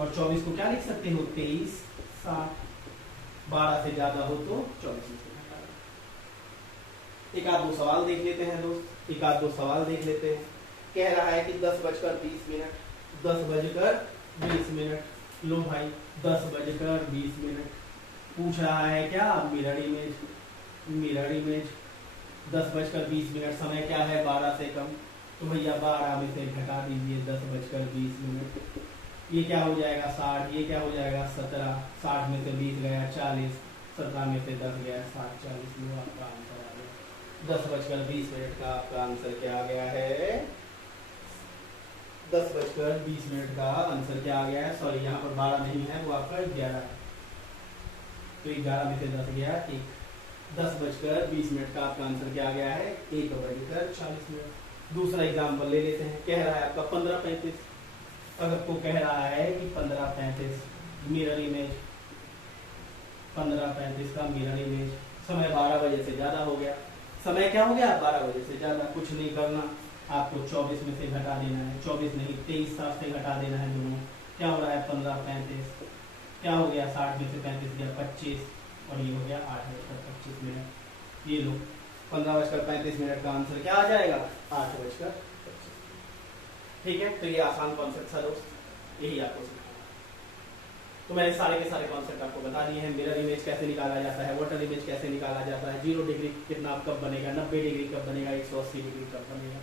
और 24 को क्या लिख सकते हो, 23:60। 12 से ज्यादा हो तो 24 में से घटा दो। एक आध दो सवाल देख लेते हैं दोस्त, एक आध दो सवाल देख लेते हैं। कह रहा है कि 10:20, 10:20। लो भाई 10:20 पूछ रहा है क्या, मिरर इमेज। मिरर इमेज 10:20, समय क्या है 12 से कम, तो भैया 12 में से घटा दीजिए 10:20। ये क्या हो जाएगा 60, ये क्या हो जाएगा 17, 60 में से 20 गया 40, 17 में से 10 गया 60, 40 में आपका आंसर आ गया। 10:20 का आपका आंसर क्या आ गया है, 10:20 का आंसर क्या आ गया है, सॉरी यहाँ पर 12 नहीं है, वो आपका 11 है, तो 11 में से 10 गया 1। 10:20 का आपका आंसर क्या आ गया है, 1:40। दूसरा एग्जाम्पल ले लेते हैं। कह रहा है आपका 15:35, अगर आपको कह रहा है कि 15:35 मिरर इमेज, 15:35 का मिरर इमेज, समय 12 बजे से ज्यादा हो गया। समय क्या हो गया 12 बजे से ज्यादा, कुछ नहीं करना, आपको 24 में से घटा देना है, 24 नहीं 23 से घटा देना है दोनों। क्या हो रहा है 15:35, क्या हो गया 60 में से 35 गया 25, और ये हो गया 8:25। ये लो 15:35 का आंसर क्या आ जाएगा 8:25। ठीक है, तो ये आसान कॉन्सेप्ट था दोस्त, यही आपको सिखाना। तो मैंने सारे के सारे कॉन्सेप्ट आपको बता दिए हैं। मिरर इमेज कैसे निकाला जाता है, वाटर इमेज कैसे निकाला जाता है, 0 डिग्री कितना कब बनेगा, 90 डिग्री कब बनेगा, 180 डिग्री कब बनेगा,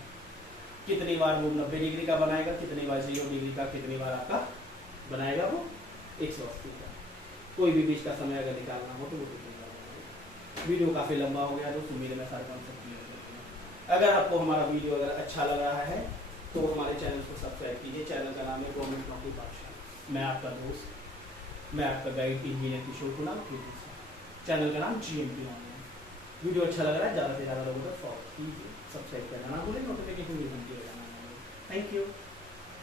कितनी बार वो 90 डिग्री का बनाएगा, कितनी बार 0 डिग्री का, कितनी बार आपका बनाएगा वो 180 का। कोई भी बीच का समय अगर निकालना हो तो वो कितनी बार बनाएगा। वीडियो काफी लंबा हो गया दोस्तों, मेरे में सारे कॉन्सेप्ट क्लियर करते हैं। अगर आपको हमारा वीडियो अगर अच्छा लग रहा है तो हमारे चैनल को सब्सक्राइब कीजिए। चैनल का नाम है गवर्नमेंट नौकरी पाठशाला। मैं आपका दोस्त, मैं आपका guide engineer Kishore Kumar. Channel का नाम GMP ऑनलाइन। वीडियो अच्छा लग रहा है, ज़्यादा से ज़्यादा लोगों तक फॉलो कीजिए, सब्सक्राइब करना ना भूलें, नोटिफिकेशन भी घंटी बजाना ना भूलें। Thank you.